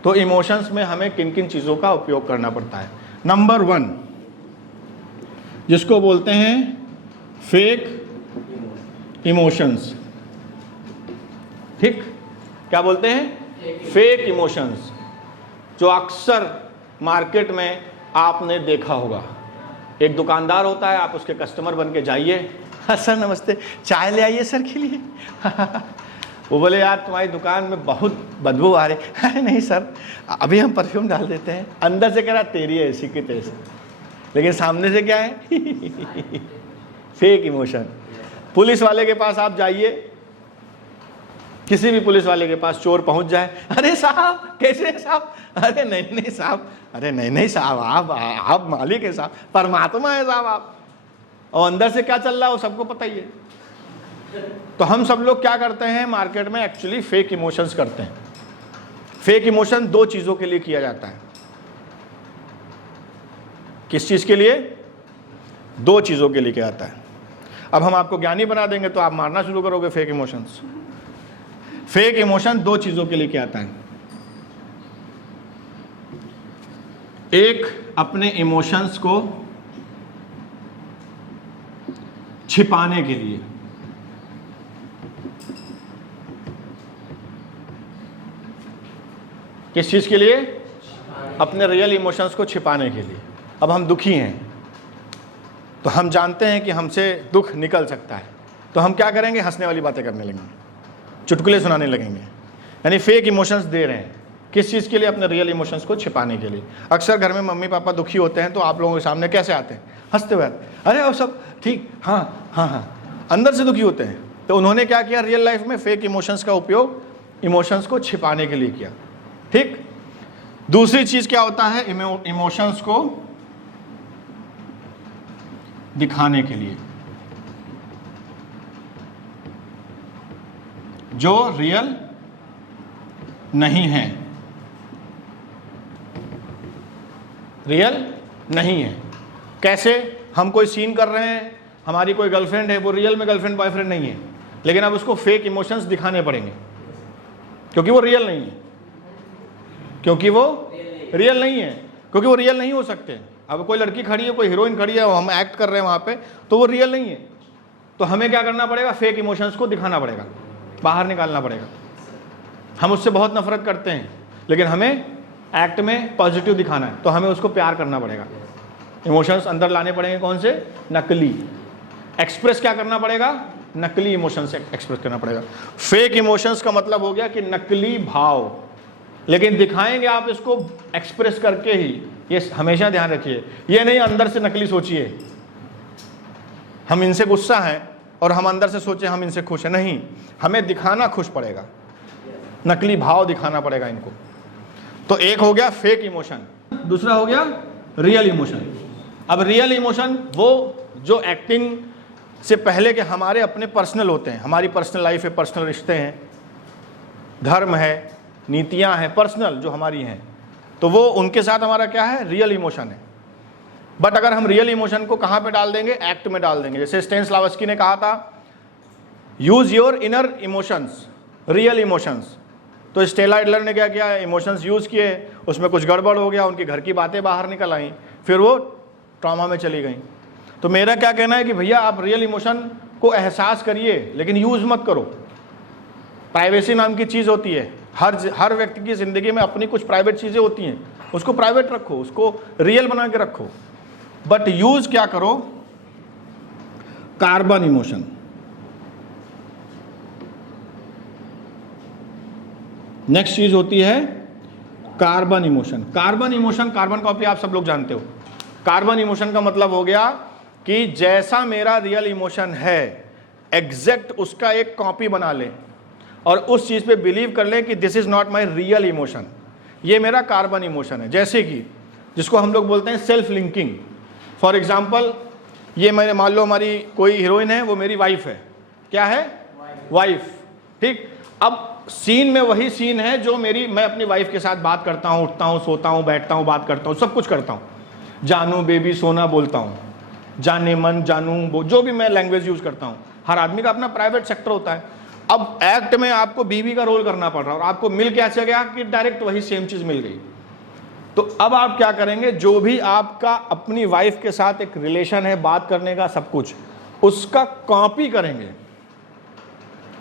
तो इमोशंस में हमें किन किन चीज़ों का उपयोग करना पड़ता है। नंबर 1, जिसको बोलते हैं फेक इमोशंस। ठीक, क्या बोलते हैं? फेक इमोशंस, जो अक्सर मार्केट में आपने देखा होगा। एक दुकानदार होता है, आप उसके कस्टमर बन के जाइए, हाँ सर नमस्ते, चाय ले आइए सर के लिए। वो बोले यार तुम्हारी दुकान में बहुत बदबू आ रही। अरे नहीं सर, अभी हम परफ्यूम डाल देते हैं। अंदर से कह रहा तेरी है ऐसी की तैसी, लेकिन सामने से क्या है? Fake emotion. पुलिस वाले के पास आप जाइए, किसी भी पुलिस वाले के पास चोर पहुंच जाए, अरे साहब कैसे हैं साहब? अरे नहीं नहीं साहब, अरे नहीं नहीं साहब, आप मालिक है साहब, परमात्मा है साहब आप। और अंदर से क्या चल रहा है वो सबको पता ही है। तो हम सब लोग क्या करते हैं मार्केट में, एक्चुअली फेक इमोशंस करते हैं। फेक इमोशन 2 चीज़ों के लिए किया जाता है। किस चीज़ के लिए? 2 चीज़ों के लिए किया जाता है। अब हम आपको ज्ञानी बना देंगे तो आप मारना शुरू करोगे फेक इमोशंस। फेक इमोशन 2 चीज़ों के लिए किया जाता है। एक, अपने इमोशंस को छिपाने के लिए। किस चीज़ के लिए? अपने रियल इमोशंस को छिपाने के लिए। अब हम दुखी हैं तो हम जानते हैं कि हमसे दुख निकल सकता है, तो हम क्या करेंगे? हंसने वाली बातें करने लगेंगे, चुटकुले सुनाने लगेंगे, यानी फेक इमोशंस दे रहे हैं। किस चीज़ के लिए? अपने रियल इमोशंस को छिपाने के लिए। अक्सर घर में मम्मी पापा दुखी होते हैं तो आप लोगों के सामने कैसे आते हैं? हंसते हुए, अरे वो सब ठीक, हाँ हाँ हाँ, अंदर से दुखी होते हैं। तो उन्होंने क्या किया? रियल लाइफ में फेक इमोशंस का उपयोग इमोशंस को छिपाने के लिए किया। ठीक। दूसरी चीज़ क्या होता है? इमोशंस को दिखाने के लिए, जो रियल नहीं है, रियल नहीं है। कैसे? हम कोई सीन कर रहे हैं, हमारी कोई गर्लफ्रेंड है, वो रियल में गर्लफ्रेंड बॉयफ्रेंड नहीं है, लेकिन अब उसको फेक इमोशंस दिखाने पड़ेंगे क्योंकि वो रियल नहीं है, क्योंकि वो रियल नहीं है, क्योंकि वो रियल नहीं हो सकते। अब कोई लड़की खड़ी है, कोई हीरोइन खड़ी है, हम एक्ट कर रहे हैं वहाँ पे, तो वो रियल नहीं है, तो हमें क्या करना पड़ेगा? फेक इमोशंस को दिखाना पड़ेगा, बाहर निकालना पड़ेगा। हम उससे बहुत नफरत करते हैं, लेकिन हमें एक्ट में पॉजिटिव दिखाना है, तो हमें उसको प्यार करना पड़ेगा। इमोशंस अंदर लाने पड़ेंगे, कौन से? नकली। एक्सप्रेस क्या करना पड़ेगा? नकली इमोशंस एक्सप्रेस करना पड़ेगा। फेक इमोशंस का मतलब हो गया कि नकली भाव, लेकिन दिखाएंगे आप इसको एक्सप्रेस करके ही। ये हमेशा ध्यान रखिए, ये नहीं अंदर से नकली सोचिए हम इनसे गुस्सा हैं और हम अंदर से सोचे हम इनसे खुश हैं। नहीं, हमें दिखाना खुश पड़ेगा, नकली भाव दिखाना पड़ेगा इनको। तो एक हो गया फेक इमोशन, दूसरा हो गया रियल इमोशन। अब रियल इमोशन वो जो एक्टिंग से पहले के हमारे अपने पर्सनल होते हैं, हमारी पर्सनल लाइफ है, पर्सनल रिश्ते हैं, धर्म है, नीतियां हैं, पर्सनल जो हमारी हैं, तो वो उनके साथ हमारा क्या है? रियल इमोशन है। बट अगर हम रियल इमोशन को कहाँ पे डाल देंगे? एक्ट में डाल देंगे। जैसे स्टेनिस्लावस्की ने कहा था, use your inner emotions, real emotions. तो स्टेला एडलर ने क्या किया? इमोशंस यूज़ किए, उसमें कुछ गड़बड़ हो गया, उनके घर की बातें बाहर निकल आई, फिर वो ट्रॉमा में चली गई। तो मेरा क्या कहना है कि भैया आप रियल इमोशन को एहसास करिए, लेकिन यूज़ मत करो। प्राइवेसी नाम की चीज़ होती है, हर व्यक्ति की ज़िंदगी में अपनी कुछ प्राइवेट चीज़ें होती हैं, उसको प्राइवेट रखो, उसको रियल बना के रखो, बट यूज क्या करो, कार्बन इमोशन। नेक्स्ट चीज होती है carbon emotion. Carbon emotion, carbon copy आप सब लोग जानते हो। कार्बन इमोशन का मतलब हो गया कि जैसा मेरा रियल इमोशन है एग्जैक्ट उसका एक कॉपी बना ले और उस चीज पे बिलीव कर ले कि this is not my real emotion, ये मेरा कार्बन इमोशन है। जैसे कि जिसको हम लोग बोलते हैं सेल्फ लिंकिंग। फॉर एग्जाम्पल, ये मैंने मान लो हमारी कोई हीरोइन है, वो मेरी वाइफ है। क्या है? वाइफ। ठीक। अब सीन में वही सीन है जो मैं अपनी वाइफ के साथ बात करता हूँ, उठता हूँ, सोता हूँ, बैठता हूँ, बात करता हूँ, सब कुछ करता हूँ। जानू, बेबी, सोना बोलता हूँ, जाने मन, जानू, जो भी मैं लैंग्वेज यूज करता हूँ। हर आदमी का अपना प्राइवेट सेक्टर होता है। अब एक्ट में आपको बीवी का रोल करना पड़ रहा है और आपको मिल क्या चल गया कि डायरेक्ट वही सेम चीज मिल गई। तो अब आप क्या करेंगे, जो भी आपका अपनी वाइफ के साथ एक रिलेशन है, बात करने का, सब कुछ, उसका कॉपी करेंगे।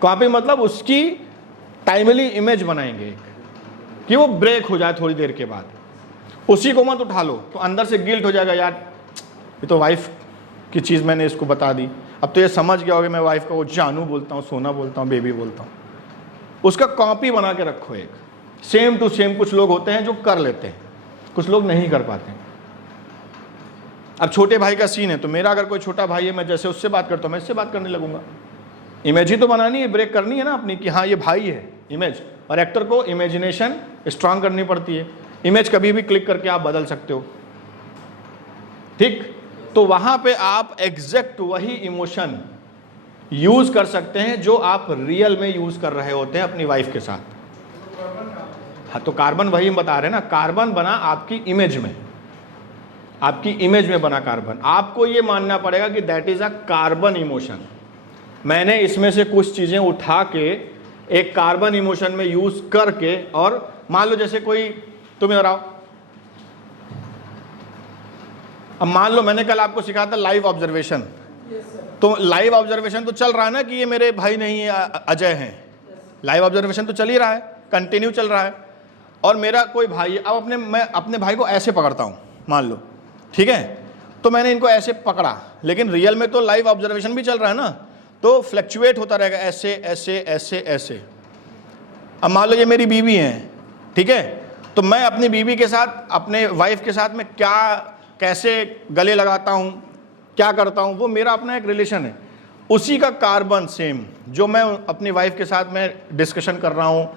कॉपी मतलब उसकी टाइमली इमेज बनाएंगे कि वो ब्रेक हो जाए थोड़ी देर के बाद। उसी को मत उठा लो तो अंदर से गिल्ट हो जाएगा, यार ये तो वाइफ की चीज़ मैंने इसको बता दी, अब तो ये समझ गया होगा मैं वाइफ का वो जानू बोलता हूँ, सोना बोलता हूँ, बेबी बोलता हूँ। उसका कॉपी बना के रखो एक, सेम टू सेम। कुछ लोग होते हैं जो कर लेते हैं, कुछ लोग नहीं कर पाते हैं। अब छोटे भाई का सीन है तो मेरा अगर कोई छोटा भाई है, मैं जैसे उससे बात करता हूँ मैं इससे बात करने लगूंगा। इमेज ही तो बनानी है, ब्रेक करनी है ना अपनी कि हाँ ये भाई है, इमेज। और एक्टर को इमेजिनेशन स्ट्रांग करनी पड़ती है। इमेज कभी भी क्लिक करके आप बदल सकते हो। ठीक। तो वहां पे आप एग्जैक्ट वही इमोशन यूज कर सकते हैं जो आप रियल में यूज कर रहे होते हैं अपनी वाइफ के साथ। हाँ, तो कार्बन वही हम बता रहे हैं ना, कार्बन बना आपकी इमेज में, आपकी इमेज में बना कार्बन। आपको ये मानना पड़ेगा कि that is a carbon emotion. मैंने इसमें से कुछ चीजें उठा के एक कार्बन इमोशन में यूज करके, और मान लो जैसे कोई, तुम इधर आओ। अब मान लो मैंने कल आपको सिखाया था लाइव ऑब्जर्वेशन। तो लाइव ऑब्जर्वेशन तो चल रहा है ना कि ये मेरे भाई नहीं है, अजय हैं। लाइव ऑब्जर्वेशन तो चल ही रहा है, कंटिन्यू चल रहा है। और मेरा कोई भाई है, अब मैं अपने भाई को ऐसे पकड़ता हूं, मान लो, ठीक है। तो मैंने इनको ऐसे पकड़ा, लेकिन रियल में तो लाइव ऑब्जर्वेशन भी चल रहा है ना, तो फ्लक्चुएट होता रहेगा, ऐसे ऐसे ऐसे ऐसे। अब मान लो ये मेरी बीवी है, ठीक है। तो मैं अपनी बीवी के साथ, अपने वाइफ के साथ में कैसे गले लगाता हूँ, क्या करता हूँ, वो मेरा अपना एक रिलेशन है। उसी का कार्बन सेम जो मैं अपनी वाइफ के साथ में डिस्कशन कर रहा हूँ,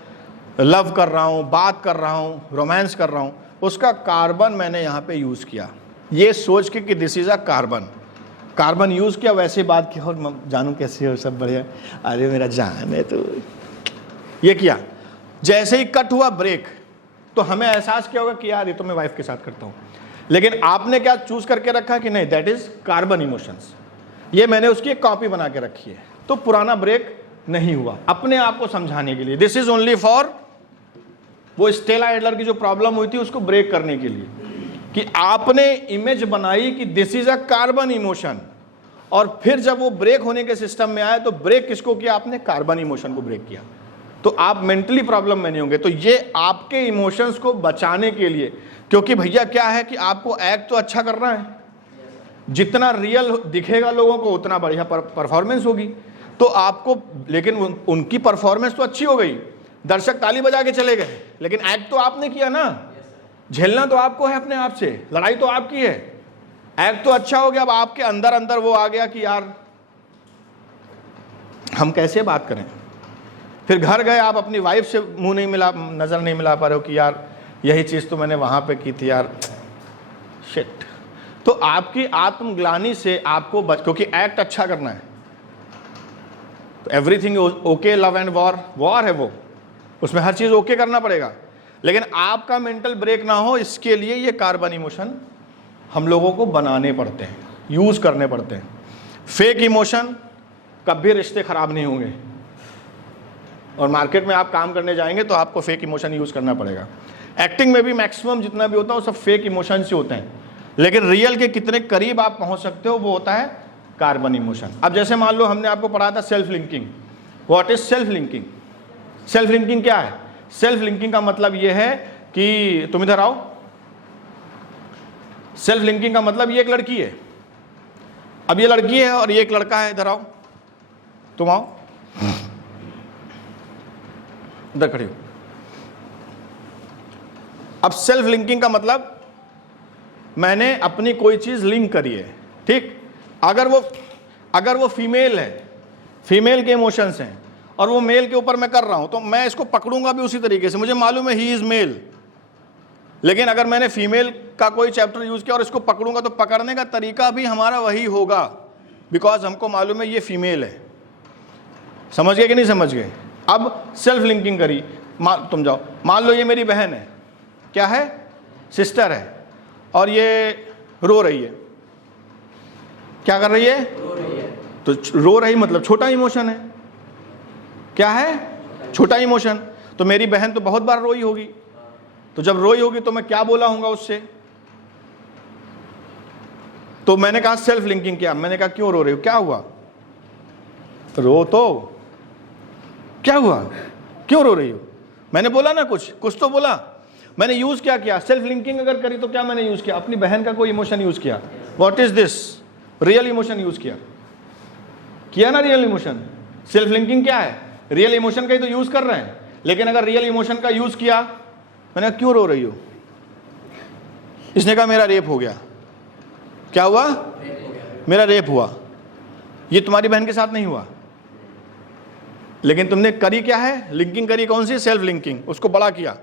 लव कर रहा हूँ, बात कर रहा हूँ, रोमांस कर रहा हूँ, उसका कार्बन मैंने यहाँ पे यूज़ किया, ये सोच के कि this is a carbon use किया। वैसे बात की, और जानू कैसे हो, सब बढ़िया, अरे मेरा जान है, तो ये किया। जैसे ही कट हुआ ब्रेक, तो हमें एहसास क्या होगा कि यार ये तो मैं वाइफ के साथ करता हूँ। लेकिन आपने क्या चूज करके रखा कि नहीं, दैट इज कार्बन इमोशंस, ये मैंने उसकी एक कॉपी बना के रखी है। तो पुराना ब्रेक नहीं हुआ, अपने आप को समझाने के लिए। दिस इज ओनली फॉर वो स्टेला एडलर की जो प्रॉब्लम हुई थी उसको ब्रेक करने के लिए, कि आपने इमेज बनाई कि this is a carbon emotion, और फिर जब वो ब्रेक होने के सिस्टम में आया तो ब्रेक किसको किया आपने? कार्बन इमोशन को ब्रेक किया। तो आप मेंटली प्रॉब्लम में नहीं होंगे। तो ये आपके इमोशंस को बचाने के लिए, क्योंकि भैया क्या है कि आपको एक्ट तो अच्छा करना है, जितना रियल दिखेगा लोगों को उतना बढ़िया परफॉर्मेंस होगी। तो आपको, लेकिन उनकी परफॉर्मेंस तो अच्छी हो गई, दर्शक ताली बजा के चले गए, लेकिन एक्ट तो आपने किया ना, झेलना तो आपको है अपने आप से, लड़ाई तो आपकी है। एक्ट तो अच्छा हो गया, अब आपके अंदर अंदर वो आ गया कि यार हम कैसे बात करें। फिर घर गए, आप अपनी वाइफ से मुंह नहीं मिला, नज़र नहीं मिला पा रहे हो कि यार यही चीज़ तो मैंने वहाँ पे की थी यार, शिट। तो आपकी आत्मग्लानि से आपको क्योंकि एक्ट अच्छा करना है, तो everything okay, love and war है वो, उसमें हर चीज़ ओके करना पड़ेगा। लेकिन आपका मेंटल ब्रेक ना हो, इसके लिए ये कार्बन इमोशन हम लोगों को बनाने पड़ते हैं, यूज़ करने पड़ते हैं। फेक इमोशन कभी रिश्ते खराब नहीं होंगे, और मार्केट में आप काम करने जाएंगे तो आपको फेक इमोशन यूज़ करना पड़ेगा। एक्टिंग में भी मैक्सिमम जितना भी होता है वो सब फेक इमोशन से होते हैं, लेकिन रियल के कितने करीब आप पहुंच सकते हो वो होता है कार्बन इमोशन। अब जैसे मान लो हमने आपको पढ़ा था self linking. What is self linking? Self linking क्या है? सेल्फ लिंकिंग का मतलब यह है कि तुम इधर आओ। सेल्फ लिंकिंग का मतलब ये एक लड़की है, अब ये लड़की है और ये एक लड़का है, इधर आओ, तुम आओ, इधर खड़ी हो। अब सेल्फ लिंकिंग का मतलब मैंने अपनी कोई चीज लिंक करी है, ठीक। अगर वो फीमेल है, फीमेल के इमोशंस हैं और वो मेल के ऊपर मैं कर रहा हूं, तो मैं इसको पकड़ूंगा भी उसी तरीके से। मुझे मालूम है ही इज मेल, लेकिन अगर मैंने फीमेल का कोई चैप्टर यूज किया और इसको पकड़ूंगा तो पकड़ने का तरीका भी हमारा वही होगा, बिकॉज हमको मालूम है ये फीमेल है। समझ गए कि नहीं समझ गए? अब सेल्फ लिंकिंग करी, तुम जाओ, मान लो ये मेरी बहन है, क्या है, सिस्टर है, और ये रो रही है। क्या कर रही है? तो रो रही मतलब छोटा इमोशन है, क्या है, छोटा इमोशन। तो मेरी बहन तो बहुत बार रोई होगी, तो जब रोई होगी तो मैं क्या बोला हूंगा उससे? तो मैंने कहा सेल्फ लिंकिंग किया, मैंने कहा क्यों रो रही हो, क्या हुआ, रो तो, क्या हुआ, क्यों रो रही हो? मैंने बोला ना, कुछ तो बोला। मैंने यूज क्या किया? सेल्फ लिंकिंग अगर करी तो क्या मैंने यूज किया? अपनी बहन का कोई इमोशन यूज किया। What is this? Real emotion use किया ना, रियल इमोशन। सेल्फ लिंकिंग क्या है? रियल इमोशन का ही तो यूज कर रहे हैं। लेकिन अगर रियल इमोशन का यूज किया, मैंने कहा क्यों रो रही हो? इसने कहा मेरा रेप हो गया। क्या हुआ? मेरा रेप हुआ। ये तुम्हारी बहन के साथ नहीं हुआ, लेकिन तुमने करी क्या है? लिंकिंग करी, कौन सी? सेल्फ लिंकिंग, उसको बड़ा किया।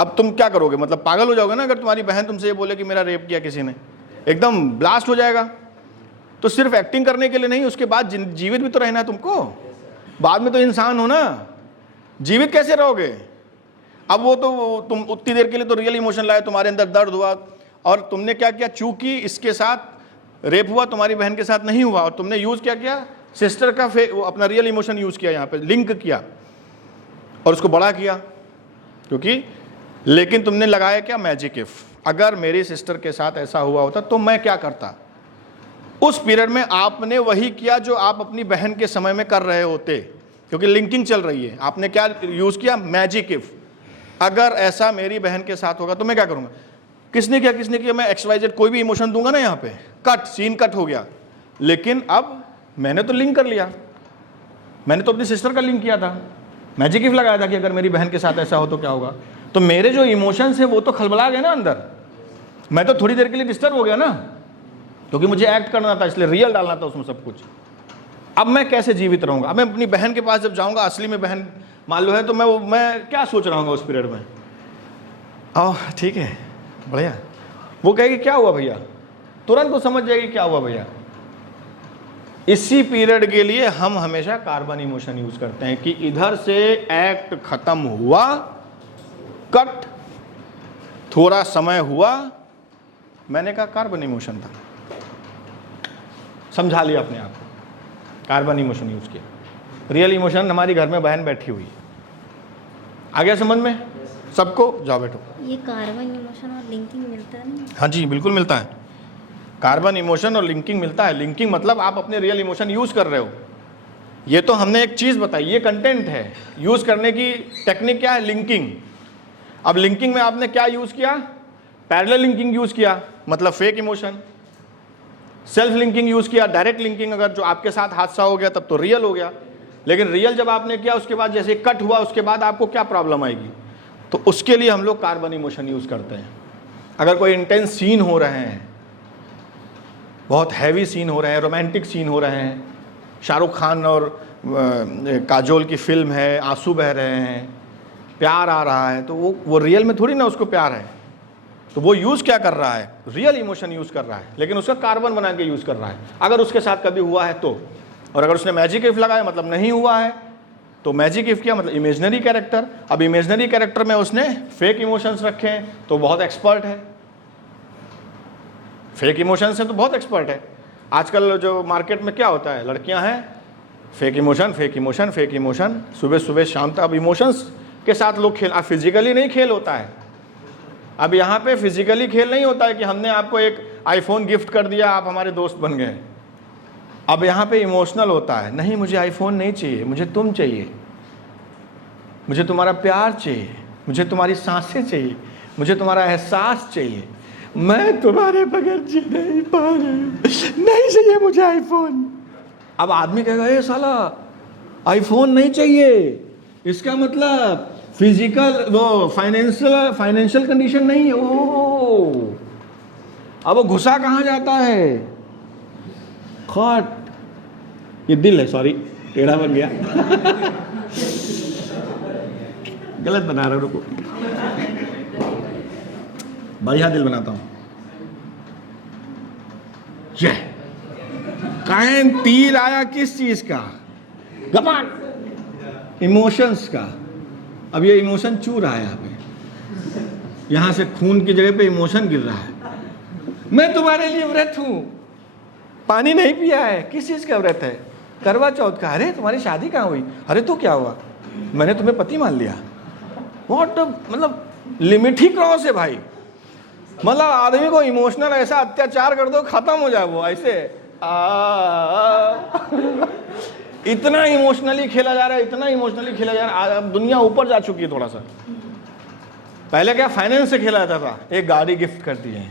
अब तुम क्या करोगे? मतलब पागल हो जाओगे ना अगर तुम्हारी बहन तुमसे ये बोले कि मेरा रेप किया किसी ने, एकदम ब्लास्ट हो जाएगा। तो सिर्फ एक्टिंग करने के लिए नहीं, उसके बाद जीवित भी तो रहना है तुमको, बाद में तो इंसान हो ना, जीवित कैसे रहोगे? अब वो तो तुम उतनी देर के लिए तो रियल इमोशन लाए, तुम्हारे अंदर दर्द हुआ, और तुमने क्या किया? चूंकि इसके साथ रेप हुआ, तुम्हारी बहन के साथ नहीं हुआ, और तुमने यूज क्या किया? सिस्टर का अपना रियल इमोशन यूज किया, यहाँ पे लिंक किया और उसको बड़ा किया। क्योंकि लेकिन तुमने लगाया क्या? Magic if. अगर मेरी सिस्टर के साथ ऐसा हुआ होता तो मैं क्या करता? उस पीरियड में आपने वही किया जो आप अपनी बहन के समय में कर रहे होते, क्योंकि लिंकिंग चल रही है। आपने क्या यूज किया? Magic if. अगर ऐसा मेरी बहन के साथ होगा तो मैं क्या करूंगा? किसने किया? मैं XYZ कोई भी इमोशन दूंगा ना, यहाँ पे कट, सीन कट हो गया। लेकिन अब मैंने तो लिंक कर लिया, मैंने तो अपनी सिस्टर का लिंक किया था, मैजिक इफ लगाया था कि अगर मेरी बहन के साथ ऐसा हो तो क्या होगा। तो मेरे जो इमोशंस है वो तो खलबला गए ना अंदर, मैं तो थोड़ी देर के लिए डिस्टर्ब हो गया ना, क्योंकि मुझे एक्ट करना था, इसलिए रियल डालना था उसमें सब कुछ। अब मैं कैसे जीवित रहूंगा? अब मैं अपनी बहन के पास जब जाऊंगा, असली में बहन मान लो है, तो मैं क्या सोच रहा हूँ उस पीरियड में? ठीक है, बढ़िया। वो कहेगी क्या हुआ भैया, तुरंत वो समझ जाएगी क्या हुआ भैया। इसी पीरियड के लिए हम हमेशा कार्बन इमोशन यूज करते हैं कि इधर से एक्ट खत्म हुआ, कट, थोड़ा समय हुआ, मैंने कहा कार्बन इमोशन था, समझा लिया अपने आप को, कार्बन इमोशन यूज किया। रियल इमोशन हमारी घर में बहन बैठी हुई, आ गया समझ में सबको? जाओ बैठो। ये कार्बन इमोशन और लिंकिंग मिलता है ना? हाँ जी, बिल्कुल मिलता है। कार्बन इमोशन और लिंकिंग मिलता है। लिंकिंग मतलब आप अपने रियल इमोशन यूज कर रहे हो। ये तो हमने एक चीज बताई, ये कंटेंट है। यूज करने की टेक्निक क्या है? लिंकिंग। अब लिंकिंग में आपने क्या यूज किया? पैरेलल लिंकिंग यूज किया, मतलब fake emotion. Self linking use किया, डायरेक्ट लिंकिंग। अगर जो आपके साथ हादसा हो गया तब तो रियल हो गया, लेकिन रियल जब आपने किया उसके बाद जैसे कट हुआ, उसके बाद आपको क्या प्रॉब्लम आएगी? तो उसके लिए हम लोग कार्बन इमोशन यूज करते हैं। अगर कोई इंटेंस सीन हो रहे हैं, बहुत हैवी सीन हो रहे हैं, रोमांटिक सीन हो रहे हैं, शाहरुख खान और काजोल की फिल्म है, आंसू बह रहे हैं, प्यार आ रहा है, तो वो रियल में थोड़ी ना उसको प्यार है। तो वो यूज क्या कर रहा है? रियल इमोशन यूज कर रहा है, लेकिन उसका कार्बन बना के यूज कर रहा है। अगर उसके साथ कभी हुआ है तो, और अगर उसने मैजिक इफ लगाया मतलब नहीं हुआ है, तो मैजिक इफ किया मतलब इमेजिनरी कैरेक्टर। अब इमेजिनरी कैरेक्टर में उसने फेक इमोशंस रखे हैं, तो बहुत एक्सपर्ट है। फेक इमोशंस से तो बहुत एक्सपर्ट है। आजकल जो मार्केट में क्या होता है, लड़कियां हैं, fake emotion, fake emotion, fake emotion, सुबह सुबह शाम तक। अब इमोशंस के साथ लोग खेल, अब फिजिकली नहीं खेल होता है। अब यहाँ पे फिजिकली खेल नहीं होता है कि हमने आपको एक आईफोन गिफ्ट कर दिया, आप हमारे दोस्त बन गए। अब यहाँ पे इमोशनल होता है, नहीं मुझे आईफोन नहीं चाहिए, मुझे तुम चाहिए। मुझे तुम्हारा प्यार चाहिए, मुझे तुम्हारी सांसें चाहिए, मुझे तुम्हारा एहसास चाहिए, मैं तुम्हारे बगैर जी नहीं पा रही हूं, नहीं चाहिए मुझे आईफोन। अब आदमी कहेगा ये साला आईफोन नहीं चाहिए, इसका मतलब फिजिकल वो फाइनेंशियल कंडीशन नहीं है। ओ अब वो घुसा कहाँ जाता है? खाट, ये दिल है, सॉरी टेढ़ा बन गया गलत बना रहा हूं, रुको बढ़िया दिल बनाता हूं। ये काहे तीर आया किस चीज का? गपाट, इमोशंस का। अब ये इमोशन चू रहा है यहाँ पे, यहां से खून की जगह पे इमोशन गिर रहा है। मैं तुम्हारे लिए व्रत हूं, पानी नहीं पिया है। किस चीज का व्रत है? करवा चौथ का। अरे तुम्हारी शादी कहाँ हुई? अरे तो क्या हुआ? मैंने तुम्हें पति मान लिया। व्हाट, मतलब लिमिट ही क्रॉस है भाई। मतलब आदमी को इमोशनल ऐसा अत्याचार कर दो खत्म हो जाए वो ऐसे। इतना इमोशनली खेला जा रहा है, इतना इमोशनली खेला जा रहा है। अब दुनिया ऊपर जा चुकी है थोड़ा सा। पहले क्या फाइनेंस से खेला जाता था, एक गाड़ी गिफ्ट कर दी है,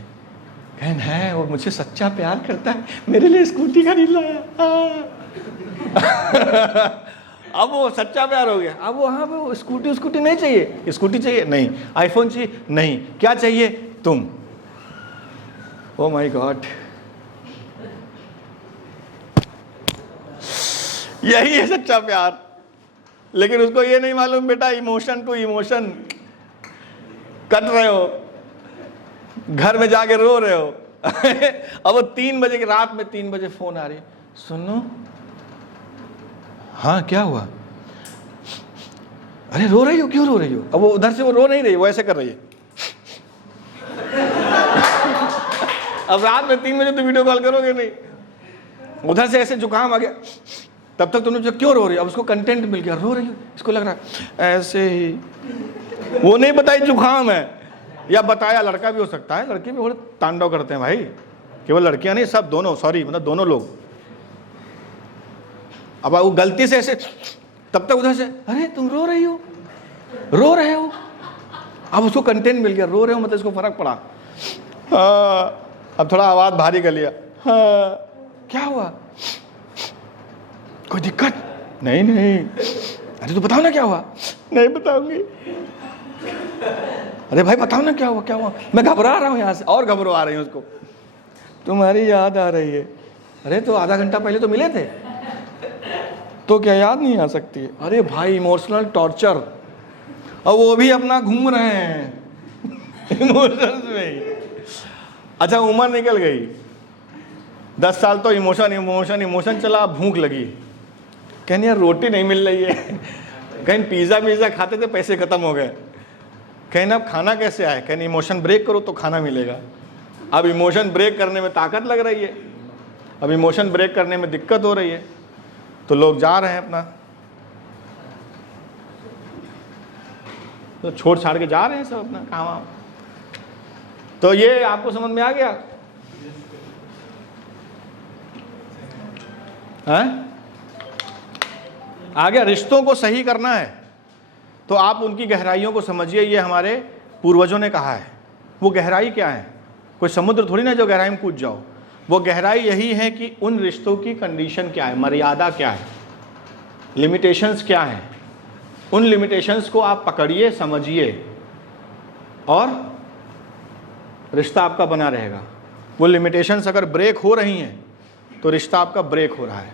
कहन है वो मुझे सच्चा प्यार करता है, मेरे लिए स्कूटी खरीद लाया। अब वो सच्चा प्यार हो गया। अब वो हाँ वो स्कूटी नहीं चाहिए, स्कूटी चाहिए नहीं, आईफोन चाहिए नहीं, क्या चाहिए तुम? ओ माय गॉड, यही है सच्चा प्यार। लेकिन उसको ये नहीं मालूम बेटा इमोशन टू इमोशन कट रहे हो, घर में जाके रो रहे हो। अब वो 3 बजे की रात में 3 बजे फोन आ रही है, सुनो हाँ क्या हुआ? अरे रो रही हो, क्यों रो रही हो? अब वो उधर से वो रो नहीं रही, वो ऐसे कर रही है। अब रात में 3 बजे तो वीडियो कॉल करोगे नहीं, उधर से ऐसे जुकाम आ गया, तब तक तुमने जो क्यों रो रही हो? अब उसको कंटेंट मिल गया, रो रही हो, इसको लग रहा है ऐसे ही। वो नहीं बताई जुकाम है, या बताया लड़का भी हो सकता है, लड़के भी बड़े तांडव करते हैं भाई, केवल लड़कियां नहीं, सब दोनों, सॉरी मतलब दोनों लोग। अब वो गलती से ऐसे, तब तक उधर से अरे तुम रो रही हो, रो रहे हो। अब उसको कंटेंट मिल गया, रो रहे हो मतलब इसको फर्क पड़ा। हाँ, अब थोड़ा आवाज भारी कर लिया, हाँ क्या हुआ? कोई दिक्कत? नहीं नहीं। अरे तो बताओ ना क्या हुआ? नहीं बताऊंगी। अरे भाई बताओ ना क्या हुआ, क्या हुआ? मैं घबरा रहा हूँ यहाँ से, और घबरा रही हूँ उसको, तुम्हारी याद आ रही है। अरे तो आधा घंटा पहले तो मिले थे, तो क्या याद नहीं आ सकती है? अरे भाई इमोशनल टॉर्चर, और वो भी अपना घूम रहे हैं इमोशंस में ही। अच्छा उम्र निकल गई, 10 साल तो इमोशन इमोशन इमोशन चला, भूख लगी, कहनी यार रोटी नहीं मिल रही है, कहीं पिज़्ज़ा खाते थे पैसे खत्म हो गए, कहना अब खाना कैसे आए? कहनी इमोशन ब्रेक करो तो खाना मिलेगा। अब इमोशन ब्रेक करने में ताकत लग रही है, अब इमोशन ब्रेक करने में दिक्कत हो रही है, तो लोग जा रहे हैं अपना, तो छोड़ छाड़ के जा रहे हैं सब अपना काम। तो ये आपको समझ में आ गया? हैं? आ गया? रिश्तों को सही करना है तो आप उनकी गहराइयों को समझिए। ये हमारे पूर्वजों ने कहा है। वो गहराई क्या है? कोई समुद्र थोड़ी ना जो गहराई में कूद जाओ। वो गहराई यही है कि उन रिश्तों की कंडीशन क्या है, मर्यादा क्या है, लिमिटेशंस क्या है। उन लिमिटेशंस को आप पकड़िए, समझिए, और रिश्ता आपका बना रहेगा। वो लिमिटेशंस अगर ब्रेक हो रही हैं तो रिश्ता आपका ब्रेक हो रहा है।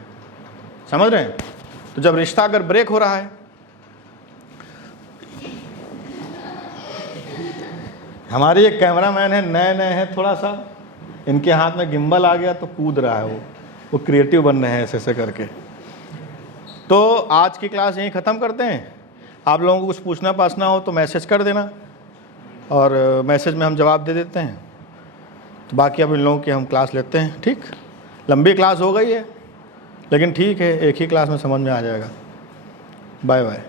समझ रहे हैं? तो जब रिश्ता अगर ब्रेक हो रहा है, हमारे एक कैमरामैन है, नए हैं थोड़ा सा, इनके हाथ में गिम्बल आ गया तो कूद रहा है वो क्रिएटिव बन रहे हैं ऐसे करके। तो आज की क्लास यहीं ख़त्म करते हैं। आप लोगों को कुछ पूछना पासना हो तो मैसेज कर देना, और मैसेज में हम जवाब दे देते हैं। तो बाकी अब इन लोगों की हम क्लास लेते हैं। ठीक, लंबी क्लास हो गई है लेकिन ठीक है, एक ही क्लास में समझ में आ जाएगा। Bye bye.